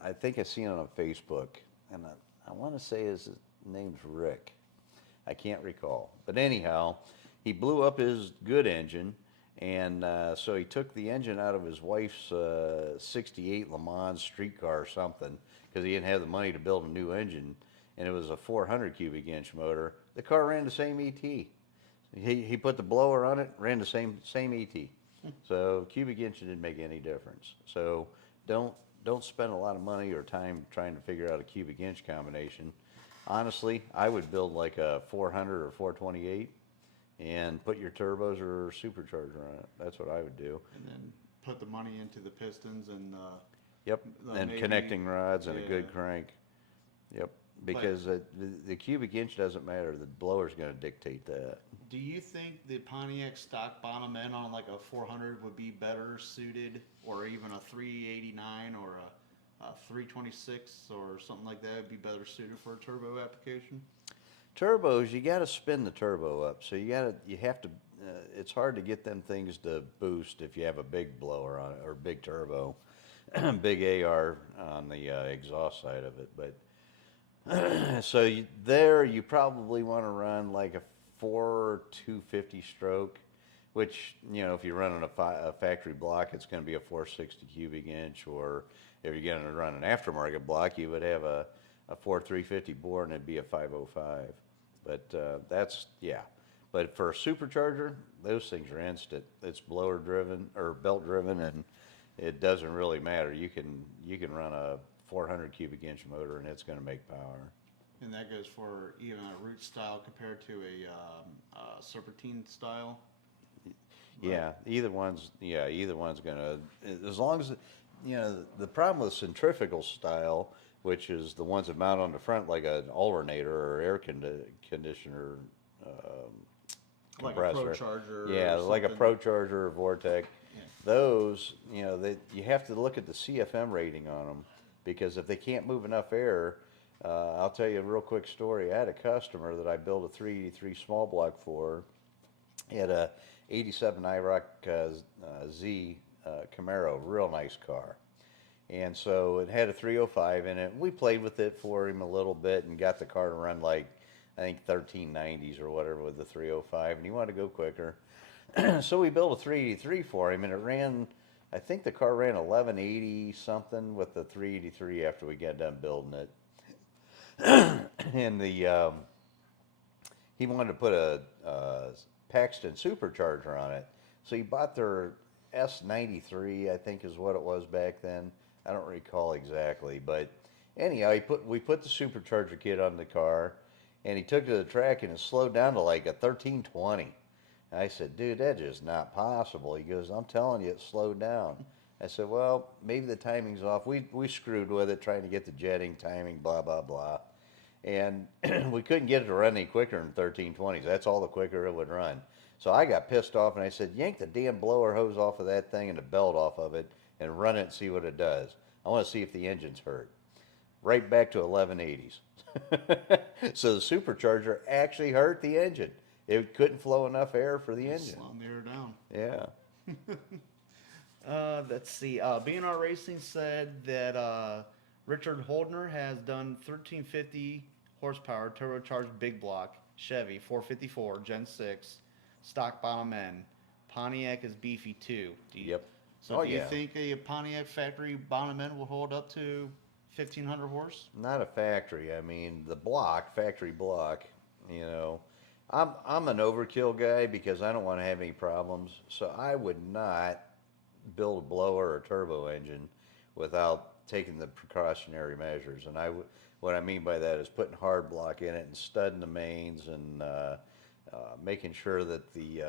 I think I seen it on Facebook, and I want to say his name's Rick. I can't recall. But anyhow, he blew up his good engine, and so he took the engine out of his wife's 68 Le Mans street car or something, because he didn't have the money to build a new engine, and it was a 400 cubic inch motor. The car ran the same ET. He put the blower on it, ran the same ET. So cubic inch didn't make any difference. So don't spend a lot of money or time trying to figure out a cubic inch combination. Honestly, I would build like a 400 or 428 and put your turbos or supercharger on it. That's what I would do. And then put the money into the pistons and Yep, and maybe, connecting rods and a good yeah. crank. Yep, because the cubic inch doesn't matter. The blower's going to dictate that. Do you think the Pontiac stock bottom end on like a 400 would be better suited, or even a 389 or a 326 or something like that would be better suited for a turbo application? Turbos, you got to spin the turbo up, so you have to. It's hard to get them things to boost if you have a big blower on it or big turbo, big AR on the exhaust side of it. But so you probably want to run like a 250 stroke, which if you're running a factory block, it's going to be a 460 cubic inch, or if you're going to run an aftermarket block, you would have a 350 bore and it'd be a 505. But But for a supercharger, those things are instant. It's blower driven or belt driven, and it doesn't really matter. You can run a 400 cubic inch motor and it's going to make power. And that goes for even a root style compared to a serpentine style. Yeah, either one's gonna, as long as the problem with centrifugal style, which is the ones that mount on the front like an alternator or air conditioner compressor, like a ProCharger. yeah, like a ProCharger or Vortec. Yeah. Those, you have to look at the CFM rating on them, because if they can't move enough air, I'll tell you a real quick story. I had a customer that I built a 383 small block for. He had a 87 IROC Z Camaro, real nice car. And so it had a 305 in it. We played with it for him a little bit and got the car to run like, I think 1390s or whatever with the 305, and he wanted to go quicker. So we built a 383 for him, and it ran, I think the car ran 1180 something with the 383 after we got done building it. And he wanted to put a Paxton supercharger on it. So he bought their S93, I think is what it was back then. I don't recall exactly, but anyhow, we put the supercharger kit on the car, and he took it to the track and it slowed down to like a 1320. And I said, dude, that's just not possible. He goes, I'm telling you, it slowed down. I said, well, maybe the timing's off. We screwed with it, trying to get the jetting timing, blah, blah, blah. And we couldn't get it to run any quicker than 1320s. That's all the quicker it would run. So I got pissed off, and I said, yank the damn blower hose off of that thing and the belt off of it and run it and see what it does. I want to see if the engine's hurt. Right back to 1180s. So the supercharger actually hurt the engine. It couldn't flow enough air for the engine. Slowing the air down. Yeah. Let's see. B&R Racing said that Richard Holdner has done 1350 horsepower turbocharged big block Chevy 454 Gen 6 stock bottom end. Pontiac is beefy too. Yep. So do you think a Pontiac factory bottom end will hold up to 1500 horse? Not a factory. I mean, the factory block, I'm an overkill guy because I don't want to have any problems. So I would not build a blower or a turbo engine without taking the precautionary measures. And what I mean by that is putting hard block in it and studding the mains and making sure that the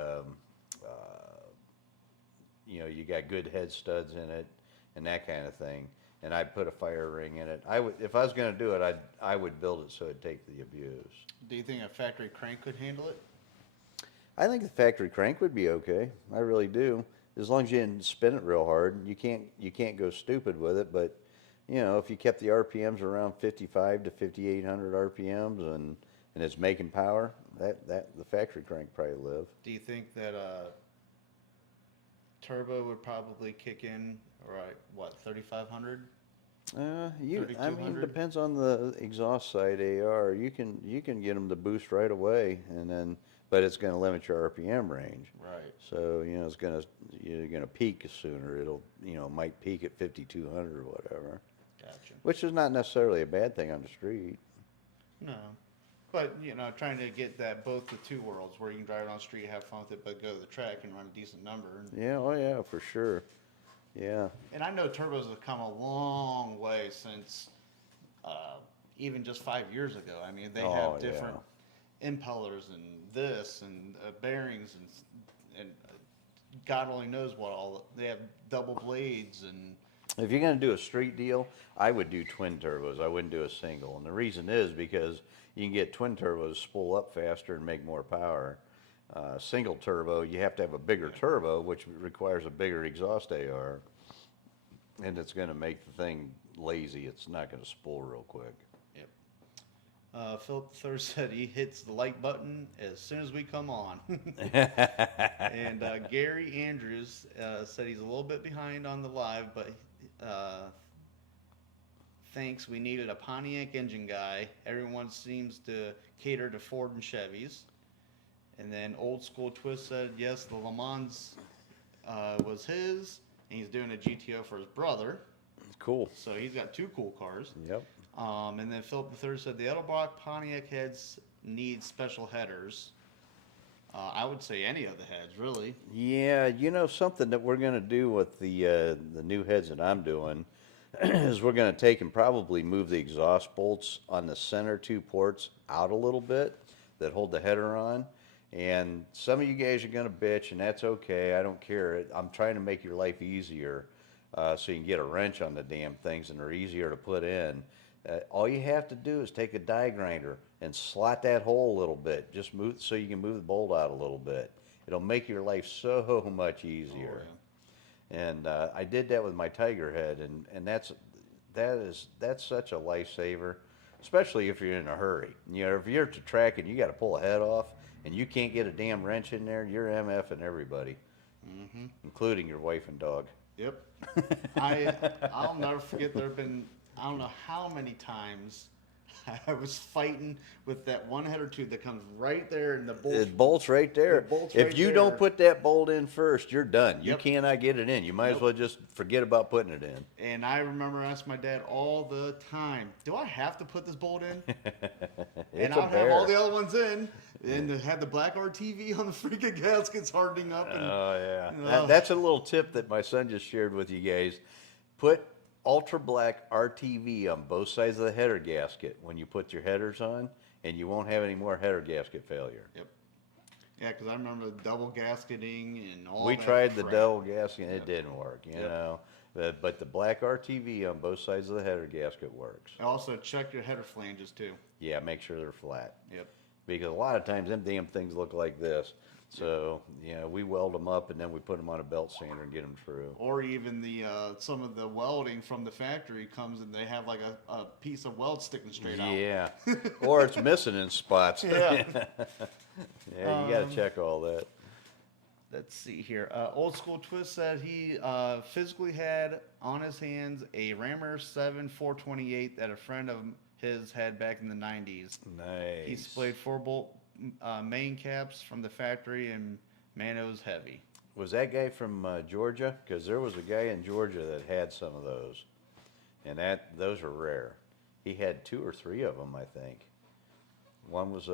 you got good head studs in it and that kind of thing. And I'd put a fire ring in it. If I was going to do it, I would build it so it'd take the abuse. Do you think a factory crank could handle it? I think the factory crank would be okay. I really do. As long as you didn't spin it real hard. You can't go stupid with it, but if you kept the RPMs around 55 to 5800 RPMs and it's making power, that the factory crank probably live. Do you think that turbo would probably kick in, right? What, 3500? I mean, it depends on the exhaust side AR. You can get them to boost right away, but it's going to limit your RPM range. Right. So you're gonna peak sooner. It'll might peak at 5200 or whatever. Gotcha. Which is not necessarily a bad thing on the street. No, But trying to get that both the two worlds where you can drive it on the street, have fun with it, but go to the track and run a decent number. Yeah, oh yeah, for sure. Yeah. And I know turbos have come a long way since uh, even just 5 years ago. I mean, they Oh have yeah. different impellers and this and bearings and God only knows what all. They have double blades and If you're going to do a street deal, I would do twin turbos. I wouldn't do a single. And the reason is because you can get twin turbos spool up faster and make more power. Single turbo, you have to have a bigger turbo, which requires a bigger exhaust AR. And it's going to make the thing lazy. It's not going to spool real quick. yep. Philip III said he hits the like button as soon as we come on. And Gary Andrews said he's a little bit behind on the live, but thinks we needed a Pontiac engine guy. Everyone seems to cater to Ford and Chevys. And then Old School Twist said, yes, the Le Mans was his, and he's doing a GTO for his brother. Cool. So he's got two cool cars. Yep. And then Philip III said the Edelbrock Pontiac heads need special headers. I would say any of the heads, really. Yeah, something that we're going to do with the new heads that I'm doing is we're going to take and probably move the exhaust bolts on the center two ports out a little bit that hold the header on. And some of you guys are going to bitch, and that's okay. I don't care. I'm trying to make your life easier so you can get a wrench on the damn things, and they're easier to put in. All you have to do is take a die grinder and slot that hole a little bit. Just move so you can move the bolt out a little bit. It'll make your life so much easier. Oh, yeah. And I did that with my Tiger head, and that's such a lifesaver, especially if you're in a hurry. If you're at the track and you got to pull a head off and you can't get a damn wrench in there, you're MFing everybody, including your wife and dog. Yep. I'll never forget there have been, I don't know how many times I was fighting with that one header tube that comes right there and the bolt. It bolts right there. If you don't put that bolt in first, you're done. You Yep. cannot get it in. You might as well just forget about putting it in. And I remember asking my dad all the time, do I have to put this bolt in? And I'll have all the other ones in, and had the black RTV on the freaking gaskets hardening up. And, Oh, yeah. That's a little tip that my son just shared with you guys. Put ultra black RTV on both sides of the header gasket when you put your headers on, and you won't have any more header gasket failure. Yep. Yeah, because I remember the double gasketing and all We that tried the crap. double gasket, and it Yep. didn't work, you Yep. know. But the black RTV on both sides of the header gasket works. Also, check your header flanges, too. Yeah, make sure they're flat. Yep. Because a lot of times them damn things look like this. So, we weld them up and then we put them on a belt sander and get them through. Or even the some of the welding from the factory comes and they have like a piece of weld sticking straight out. Yeah. Or it's missing in spots. Yeah. Yeah, you got to check all that. Let's see here. Old School Twist said he physically had on his hands a Rammer 7 428 that a friend of his had back in the 90s. Nice. He splayed 4-bolt main caps from the factory, and man, it was heavy. Was that guy from Georgia? Because there was a guy in Georgia that had some of those. And those are rare. He had 2 or 3 of them, I think. One was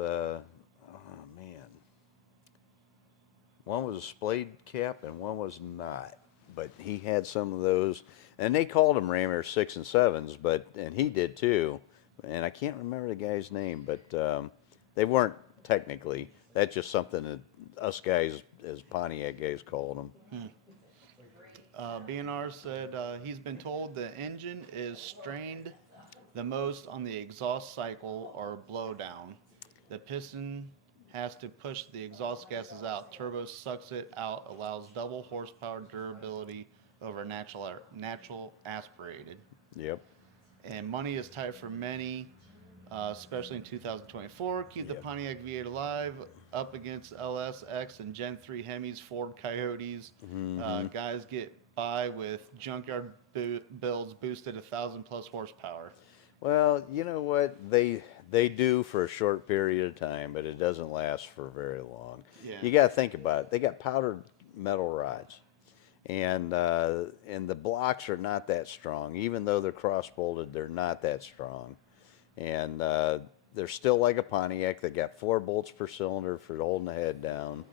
one was a splayed cap and one was not. But he had some of those, and they called them Rammer 6 and 7s, and he did too. And I can't remember the guy's name, but they weren't technically. That's just something that us guys, as Pontiac guys, called them. BNR said he's been told the engine is strained the most on the exhaust cycle or blowdown. The piston has to push the exhaust gases out. Turbo sucks it out, allows double horsepower durability over natural aspirated. Yep. And money is tight for many, especially in 2024. Keep the Pontiac V8 alive up against LSX and Gen 3 Hemis, Ford Coyotes. Guys get by with junkyard builds boosted 1,000+ horsepower. Well, you know what? They do for a short period of time, but it doesn't last for very long. Yeah. You got to think about it. They got powdered metal rods, and the blocks are not that strong. Even though they're cross bolted, they're not that strong. And they're still like a Pontiac. They got 4 bolts per cylinder for holding the head down.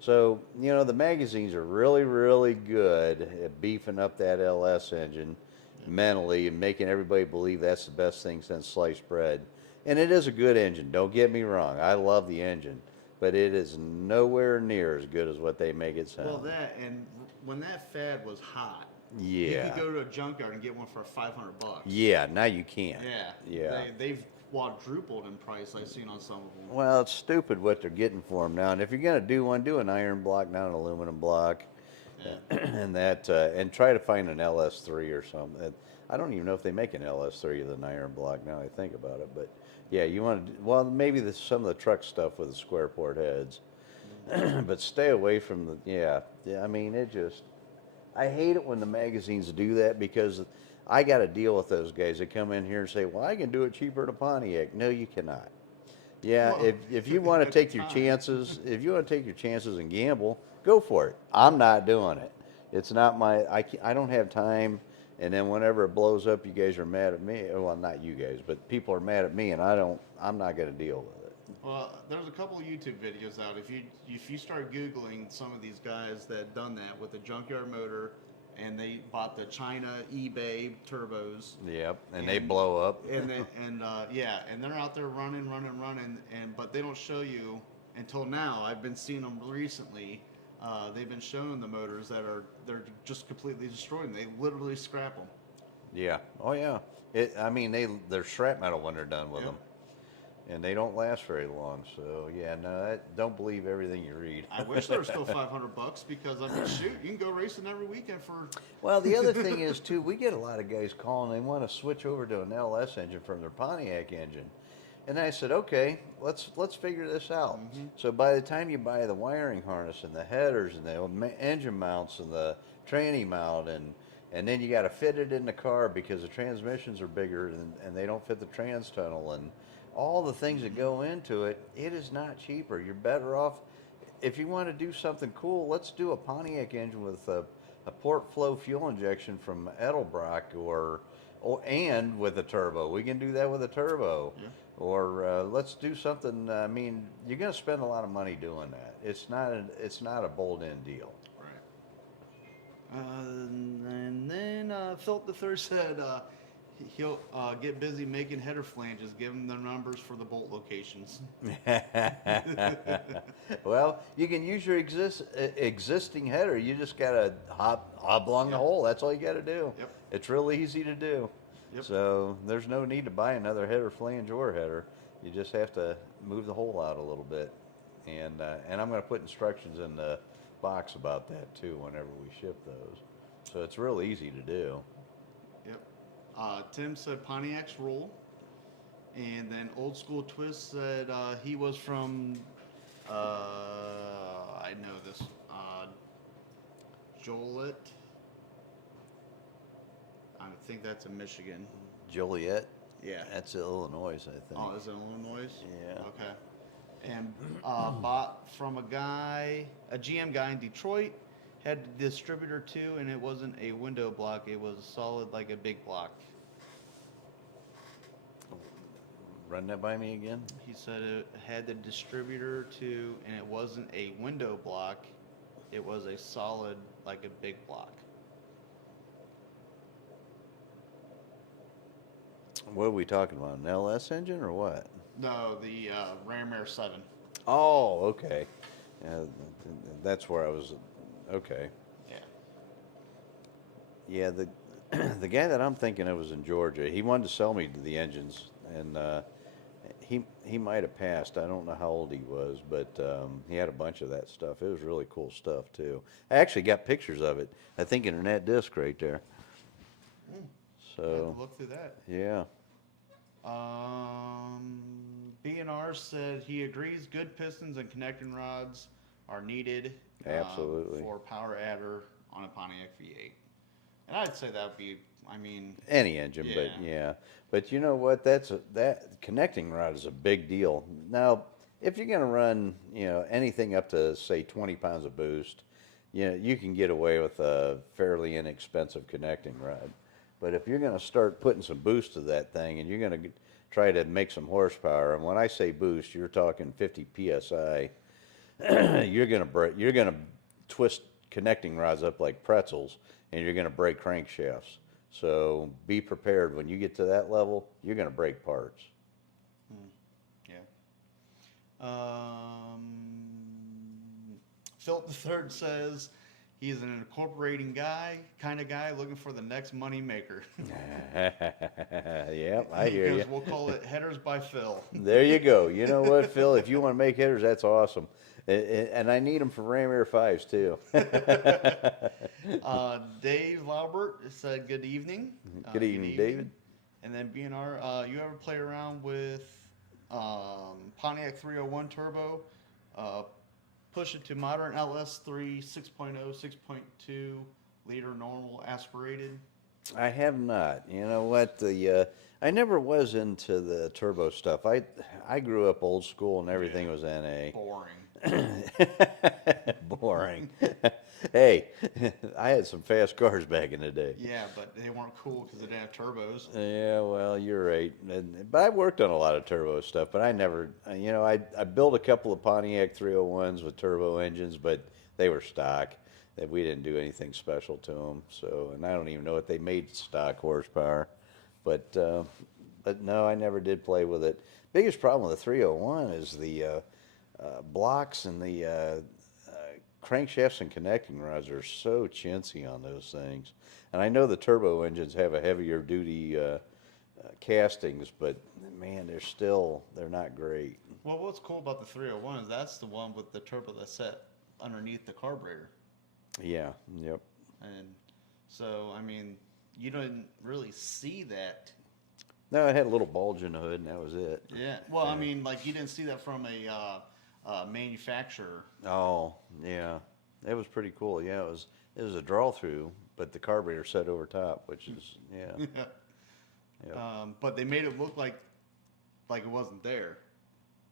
So, the magazines are really, really good at beefing up that LS engine mentally and making everybody believe that's the best thing since sliced bread. And it is a good engine, don't get me wrong. I love the engine, but it is nowhere near as good as what they make it sound. Well, that, and when that fad was hot, you Yeah. could go to a junkyard and get one for $500. Yeah, now you can't. Yeah. Yeah. They've quadrupled in price. I've seen on some of them. Well, it's stupid what they're getting for them now. And if you're going to do one, do an iron block, not an aluminum block. Yeah. And try to find an LS3 or something. I don't even know if they make an LS3 with an iron block now I think about it. But yeah, you want to, well, maybe some of the truck stuff with the square port heads. But stay away from yeah, I mean, I hate it when the magazines do that because I got to deal with those guys that come in here and say, well, I can do it cheaper than a Pontiac. No, you cannot. Yeah, Well, if you want to take your chances, and gamble, go for it. I'm not doing it. It's not I don't have time. And then whenever it blows up, you guys are mad at me. Well, not you guys, but people are mad at me, and I'm not going to deal with it. Well, there's a couple of YouTube videos out. If you start Googling some of these guys that done that with the junkyard motor, and they bought the China eBay turbos. Yep, and they blow up. And they're out there running, but they don't show you until now. I've been seeing them recently. They've been showing the motors they're just completely destroyed. And they literally scrap them. Yeah. Oh yeah. They're shrapnel when they're done with them. And they don't last very long. So yeah, no, don't believe everything you read. I wish they were still $500 because I mean, shoot, you can go racing every weekend for. Well, the other thing is too, we get a lot of guys calling. They want to switch over to an LS engine from their Pontiac engine, and I said, okay, let's figure this out. Mm-hmm. So by the time you buy the wiring harness and the headers and the engine mounts and the tranny mount and then you got to fit it in the car because the transmissions are bigger and they don't fit the trans tunnel and all the things that go into it, it is not cheaper. You're better off, if you want to do something cool, let's do a Pontiac engine with a port flow fuel injection from Edelbrock and with a turbo. We can do that with a turbo. Yeah. Or let's do something, I mean, you're going to spend a lot of money doing that. It's not a bolt-in deal. Right. And then Philip III said, he'll get busy making header flanges, give him the numbers for the bolt locations. Well, you can use your existing header. You just got to hop along the hole. That's all you got to do. Yep. It's really easy to do. Yep. So there's no need to buy another header flange or header. You just have to move the hole out a little bit. And I'm going to put instructions in the box about that too whenever we ship those. So it's real easy to do. Yep. Tim said Pontiac's rule. And then Old School Twist said he was from, I know this, Joliet. I think that's in Michigan. Joliet? Yeah. That's Illinois, I think. Oh, is it Illinois? Yeah. Okay. And bought from a GM guy in Detroit, had the distributor too, and it wasn't a window block, it was solid like a big block. Run that by me again? He said it had the distributor too, and it wasn't a window block, it was a solid like a big block. What are we talking about? An LS engine or what? No, the Ram Air 7. Oh, okay. That's where I was. Okay. Yeah. Yeah, the guy that I'm thinking of was in Georgia. He wanted to sell me the engines, and he might have passed. I don't know how old he was, but he had a bunch of that stuff. It was really cool stuff too. I actually got pictures of it. I think in that disc right there. So look through that. Yeah. B&R said he agrees good pistons and connecting rods are needed. Absolutely. For power adder on a Pontiac V8. And I'd say that would be, I mean, any engine, yeah. But yeah. But you know what? That connecting rod is a big deal. Now, if you're going to run, anything up to say 20 pounds of boost, you can get away with a fairly inexpensive connecting rod. But if you're going to start putting some boost to that thing, and you're going to try to make some horsepower, and when I say boost, you're talking 50 psi. You're going to twist connecting rods up like pretzels, and you're going to break crankshafts. So be prepared when you get to that level. You're going to break parts. Yeah. Philip III says he's an incorporating kind of guy looking for the next money maker. Yep, I hear you. We'll call it Headers by Phil. There you go. You know what, Phil? If you want to make headers, that's awesome. And I need them for Ram Air 5s, too. Dave Laubert said good evening. Good evening, David. And then BNR, you ever play around with Pontiac 301 Turbo? Push it to modern LS3 6.0, 6.2 liter normal aspirated. I have not. You know what? I never was into the turbo stuff. I grew up old school and everything was NA. Boring. Boring. Hey, I had some fast cars back in the day. Yeah, but they weren't cool because they didn't have turbos. Yeah, well, you're right. But I worked on a lot of turbo stuff, but I never, I built a couple of Pontiac 301s with turbo engines, but they were stock. That we didn't do anything special to them. So, and I don't even know if they made stock horsepower. But no, I never did play with it. Biggest problem with the 301 is the blocks and the crankshafts and connecting rods are so chintzy on those things. And I know the turbo engines have a heavier duty castings, but man, they're not great. Well, what's cool about the 301 is that's the one with the turbo that's set underneath the carburetor. Yeah, yep. And so, I mean, you didn't really see that. No, it had a little bulge in the hood, and that was it. Yeah. Well, I mean, like, you didn't see that from a manufacturer. Oh, yeah. It was pretty cool. Yeah, it was a draw through, but the carburetor set over top, which is yeah. Yep. But they made it look like it wasn't there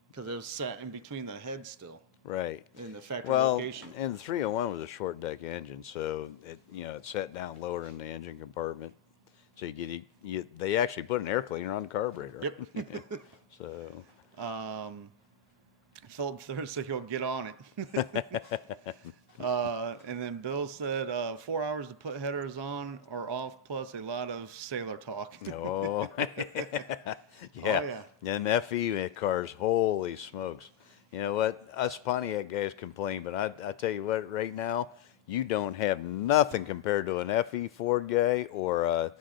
because it was set in between the heads still. Right. In the factory well, location. And the 301 was a short deck engine, so it set down lower in the engine compartment. So they actually put an air cleaner on the carburetor. Yep. So. Philip Thursday, he'll get on it. And then Bill said 4 hours to put headers on or off, plus a lot of sailor talk. Oh. Yeah. Oh, yeah. And FE cars, holy smokes. You know what? Us Pontiac guys complain, but I tell you what, right now, you don't have nothing compared to an FE Ford guy or a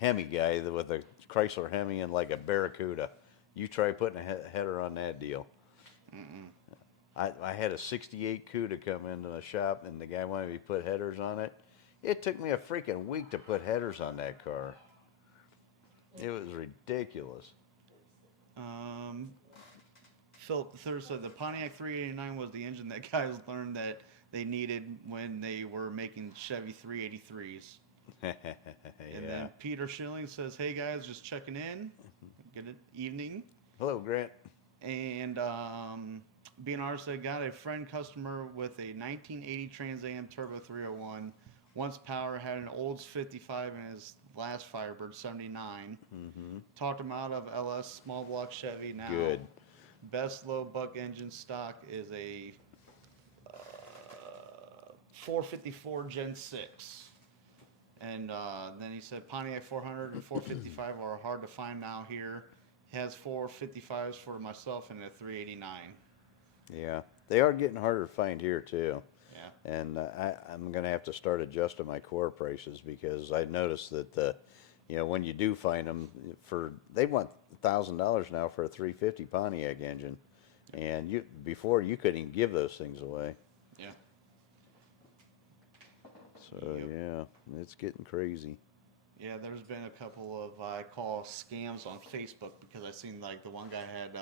Hemi guy with a Chrysler Hemi and like a Barracuda. You try putting a header on that deal. Mm-mm. I had a 68 Cuda come into the shop, and the guy wanted me to put headers on it. It took me a freaking week to put headers on that car. It was ridiculous. Philip III said the Pontiac 389 was the engine that guys learned that they needed when they were making Chevy 383s. Yeah. And then Peter Schilling says, hey guys, just checking in. Good evening. Hello, Grant. And BNR said, got a friend customer with a 1980 Trans Am Turbo 301. Once power, had an Olds 55 in his last Firebird 79. Mm-hmm. Talked him out of LS small block Chevy now. Good. Best low buck engine stock is a 454 Gen 6. And then he said Pontiac 400 and 455 are hard to find now here. He has 455s for myself and a 389. Yeah, they are getting harder to find here too. Yeah. And I'm going to have to start adjusting my core prices because I noticed that when you do find them, they want $1,000 now for a 350 Pontiac engine, and before you couldn't even give those things away. Yeah. So yeah, it's getting crazy. Yeah, there's been a couple of I call scams on Facebook because I seen like the one guy had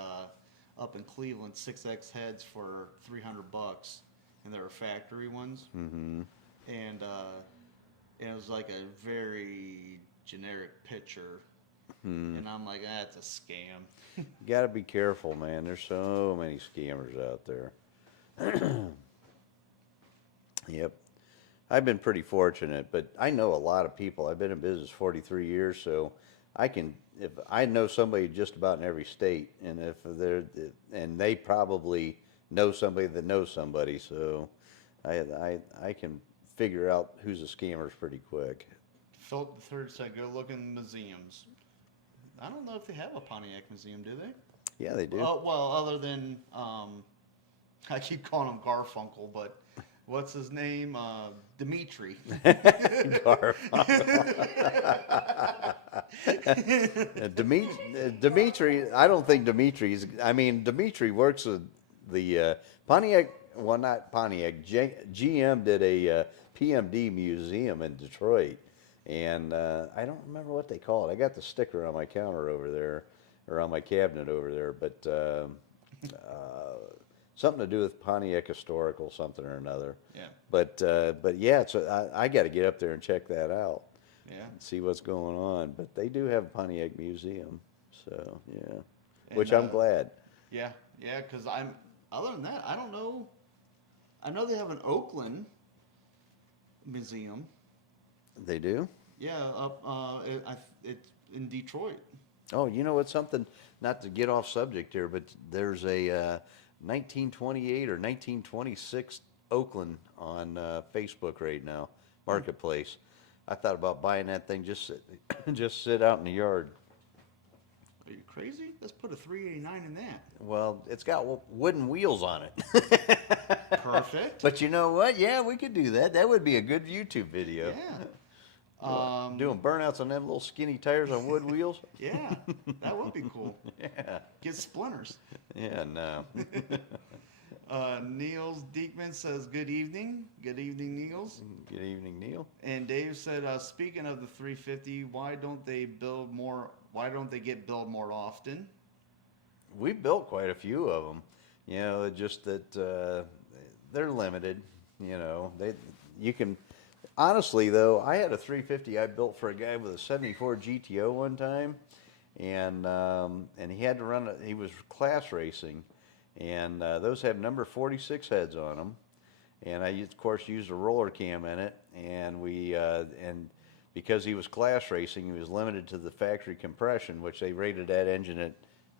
up in Cleveland 6X heads for $300, and they were factory ones. Mm-hmm. And it was like a very generic picture. And I'm like, that's a scam. You got to be careful, man. There's so many scammers out there. Yep. I've been pretty fortunate, but I know a lot of people. I've been in business 43 years, so if I know somebody just about in every state, and if and they probably know somebody that knows somebody, so I can figure out who's a scammer pretty quick. Philip III said, "Go look in museums." I don't know if they have a Pontiac museum, do they? Yeah, they do. Well, other than I keep calling him Garfunkel, but what's his name? Dimitri. Dimitri, I don't think Dimitri's. I mean, Dimitri works with the Pontiac. Well, not Pontiac. GM did a PMD museum in Detroit, and I don't remember what they call it. I got the sticker on my counter over there, or on my cabinet over there, but something to do with Pontiac historical something or another. Yeah. But yeah, so I got to get up there and check that out. Yeah. And see what's going on. But they do have a Pontiac museum, so yeah, And, which I'm glad. Yeah, yeah, because other than that, I don't know. I know they have an Oakland museum. They do. Yeah, it's in Detroit. Oh, you know what's something? Not to get off subject here, but there's a 1928 or 1926 Oakland on Facebook right now, Marketplace. I thought about buying that thing, just sit out in the yard. Are you crazy? Let's put a 389 in that. Well, it's got wooden wheels on it. Perfect. But you know what? Yeah, we could do that. That would be a good YouTube video. Yeah. Doing burnouts on them little skinny tires on wood wheels. Yeah, that would be cool. Yeah. Get splinters. Yeah, no. Niels Diekman says, "Good evening." Good evening, Niels. Good evening, Neil. And Dave said, "Speaking of the 350, why don't they build more? Why don't they get built more often?" We built quite a few of them. You know, just that they're limited. You know, you can. Honestly, though, I had a 350 I built for a guy with a 74 GTO one time, and he had to run. He was class racing, and those have number 46 heads on them. And I, of course, used a roller cam in it, and and because he was class racing, he was limited to the factory compression, which they rated that engine at,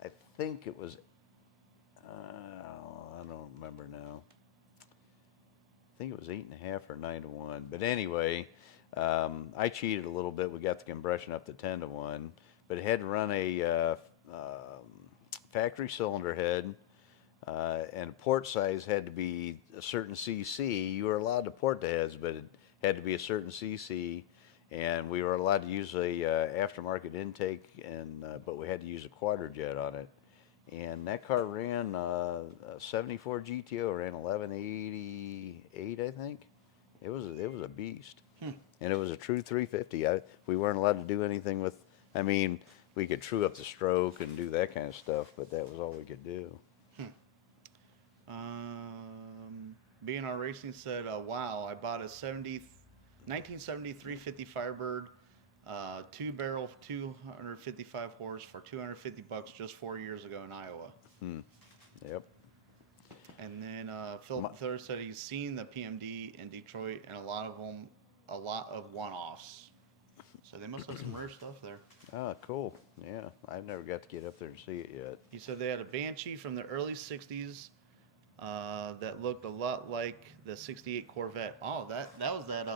I think it was, I don't remember now. I think it was 8.5 or 9-1. But anyway, I cheated a little bit. We got the compression up to 10-1, but it had to run a factory cylinder head, and port size had to be a certain cc. You were allowed to port the heads, but it had to be a certain cc, and we were allowed to use a aftermarket intake, and but we had to use a quadrajet on it. And that car ran a 74 GTO, ran 1188, I think. It was a beast, and it was a true 350. We weren't allowed to do anything with. I mean, we could true up the stroke and do that kind of stuff, but that was all we could do. B&R Racing said, "Wow, I bought a 1970 350 Firebird, 2-barrel, 255 horse for $250 just 4 years ago in Iowa." Yep. And then Philip III said he's seen the PMD in Detroit, and a lot of one-offs. So they must have some rare stuff there. Oh, cool. Yeah, I've never got to get up there and see it yet. He said they had a Banshee from the early 60s that looked a lot like the 68 Corvette. Oh, that was that.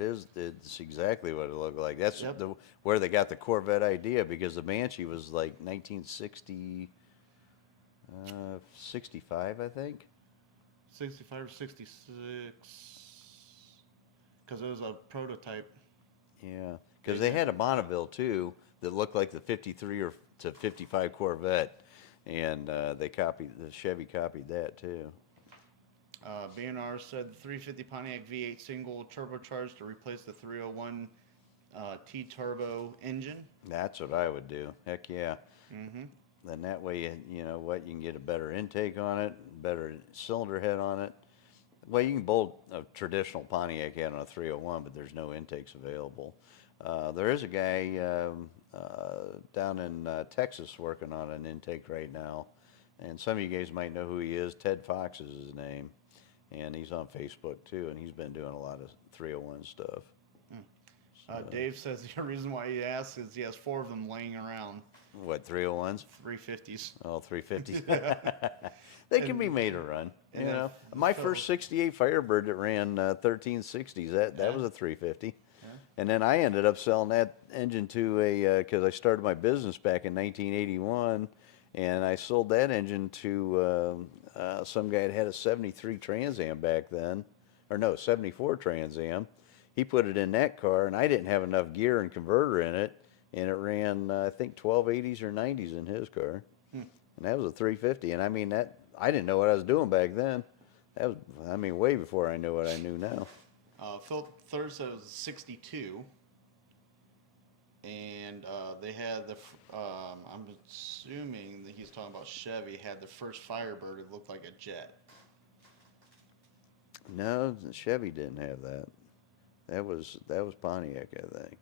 It's exactly what it looked like. That's Yep. where they got the Corvette idea, because the Banshee was like 1960, 65, I think. 65 or 66, because it was a prototype. Yeah, because they had a Bonneville too that looked like the 53 or to 55 Corvette, and the Chevy copied that too. B&R said the 350 Pontiac V8 single turbocharged to replace the 301 T-turbo engine. That's what I would do. Heck yeah. Mm-hmm. Then that way, you know what, you can get a better intake on it, better cylinder head on it. Well, you can bolt a traditional Pontiac head on a 301, but there's no intakes available. There is a guy down in Texas working on an intake right now, and some of you guys might know who he is. Ted Fox is his name, and he's on Facebook too, and he's been doing a lot of 301 stuff. Dave says the reason why he asks is he has 4 of them laying around. What, 301s? 350s. Oh, 350s. They can be made to run. You then know, my first '68 Firebird that ran 1360s. That was a 350. Yeah. And then I ended up selling that engine to a because I started my business back in 1981, and I sold that engine to some guy that had a '73 Trans Am back then, or no, '74 Trans Am. He put it in that car, and I didn't have enough gear and converter in it, and it ran I think 1280s or 90s in his car, and that was a 350. And I mean that I didn't know what I was doing back then. That was way before I knew what I knew now. Phil Thursday was 62, and they had I'm assuming that he's talking about Chevy, had the first Firebird. It looked like a jet. No, Chevy didn't have that. That was Pontiac, I think.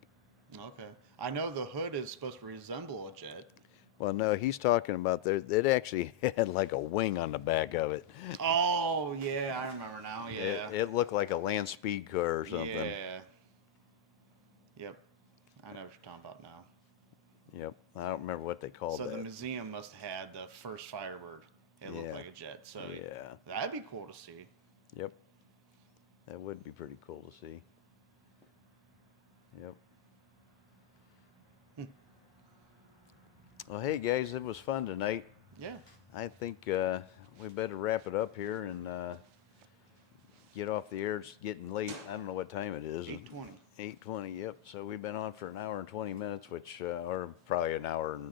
Okay. I know the hood is supposed to resemble a jet. Well, no, he's talking about it actually had like a wing on the back of it. Oh, yeah, I remember now, yeah. It looked like a land speed car or something. Yeah. Yep. I know what you're talking about now. Yep. I don't remember what they called that. So the museum must have had the first Firebird. It looked like a jet. So yeah, that'd be cool to see. Yep. That would be pretty cool to see. Yep. Well, hey guys, it was fun tonight. Yeah. I think we better wrap it up here and get off the air. It's getting late. I don't know what time it is. 8:20. 8:20. Yep. So we've been on for an hour and 20 minutes, which or probably an hour and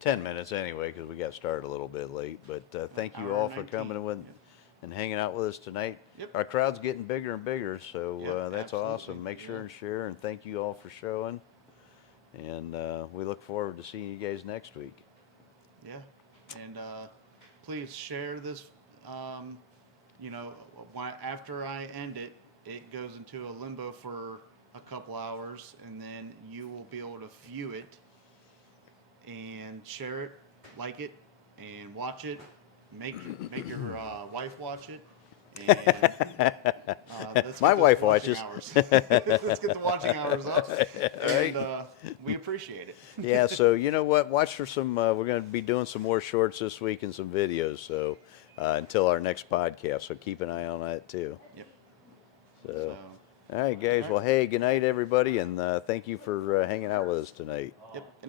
10 minutes anyway, because we got started a little bit late. But thank you Hour all and for 19. coming with and hanging out with us tonight. Yep. Our crowd's getting bigger and bigger, so Yep, that's absolutely. awesome. Make sure and share, and thank you all for showing. And we look forward to seeing you guys next week. Yeah. And please share this. After I end it, it goes into a limbo for a couple hours, and then you will be able to view it and share it, like it, and watch it. Make your wife watch it. And, let's My get the wife watching watches. hours. Let's get the watching hours up, and we appreciate it. Yeah, so you know what? Watch for some. We're going to be doing some more shorts this week and some videos. So until our next podcast, so keep an eye on that too. Yep. So all right, guys. Well, hey, good night, everybody, and thank you for hanging out with us tonight. Yep.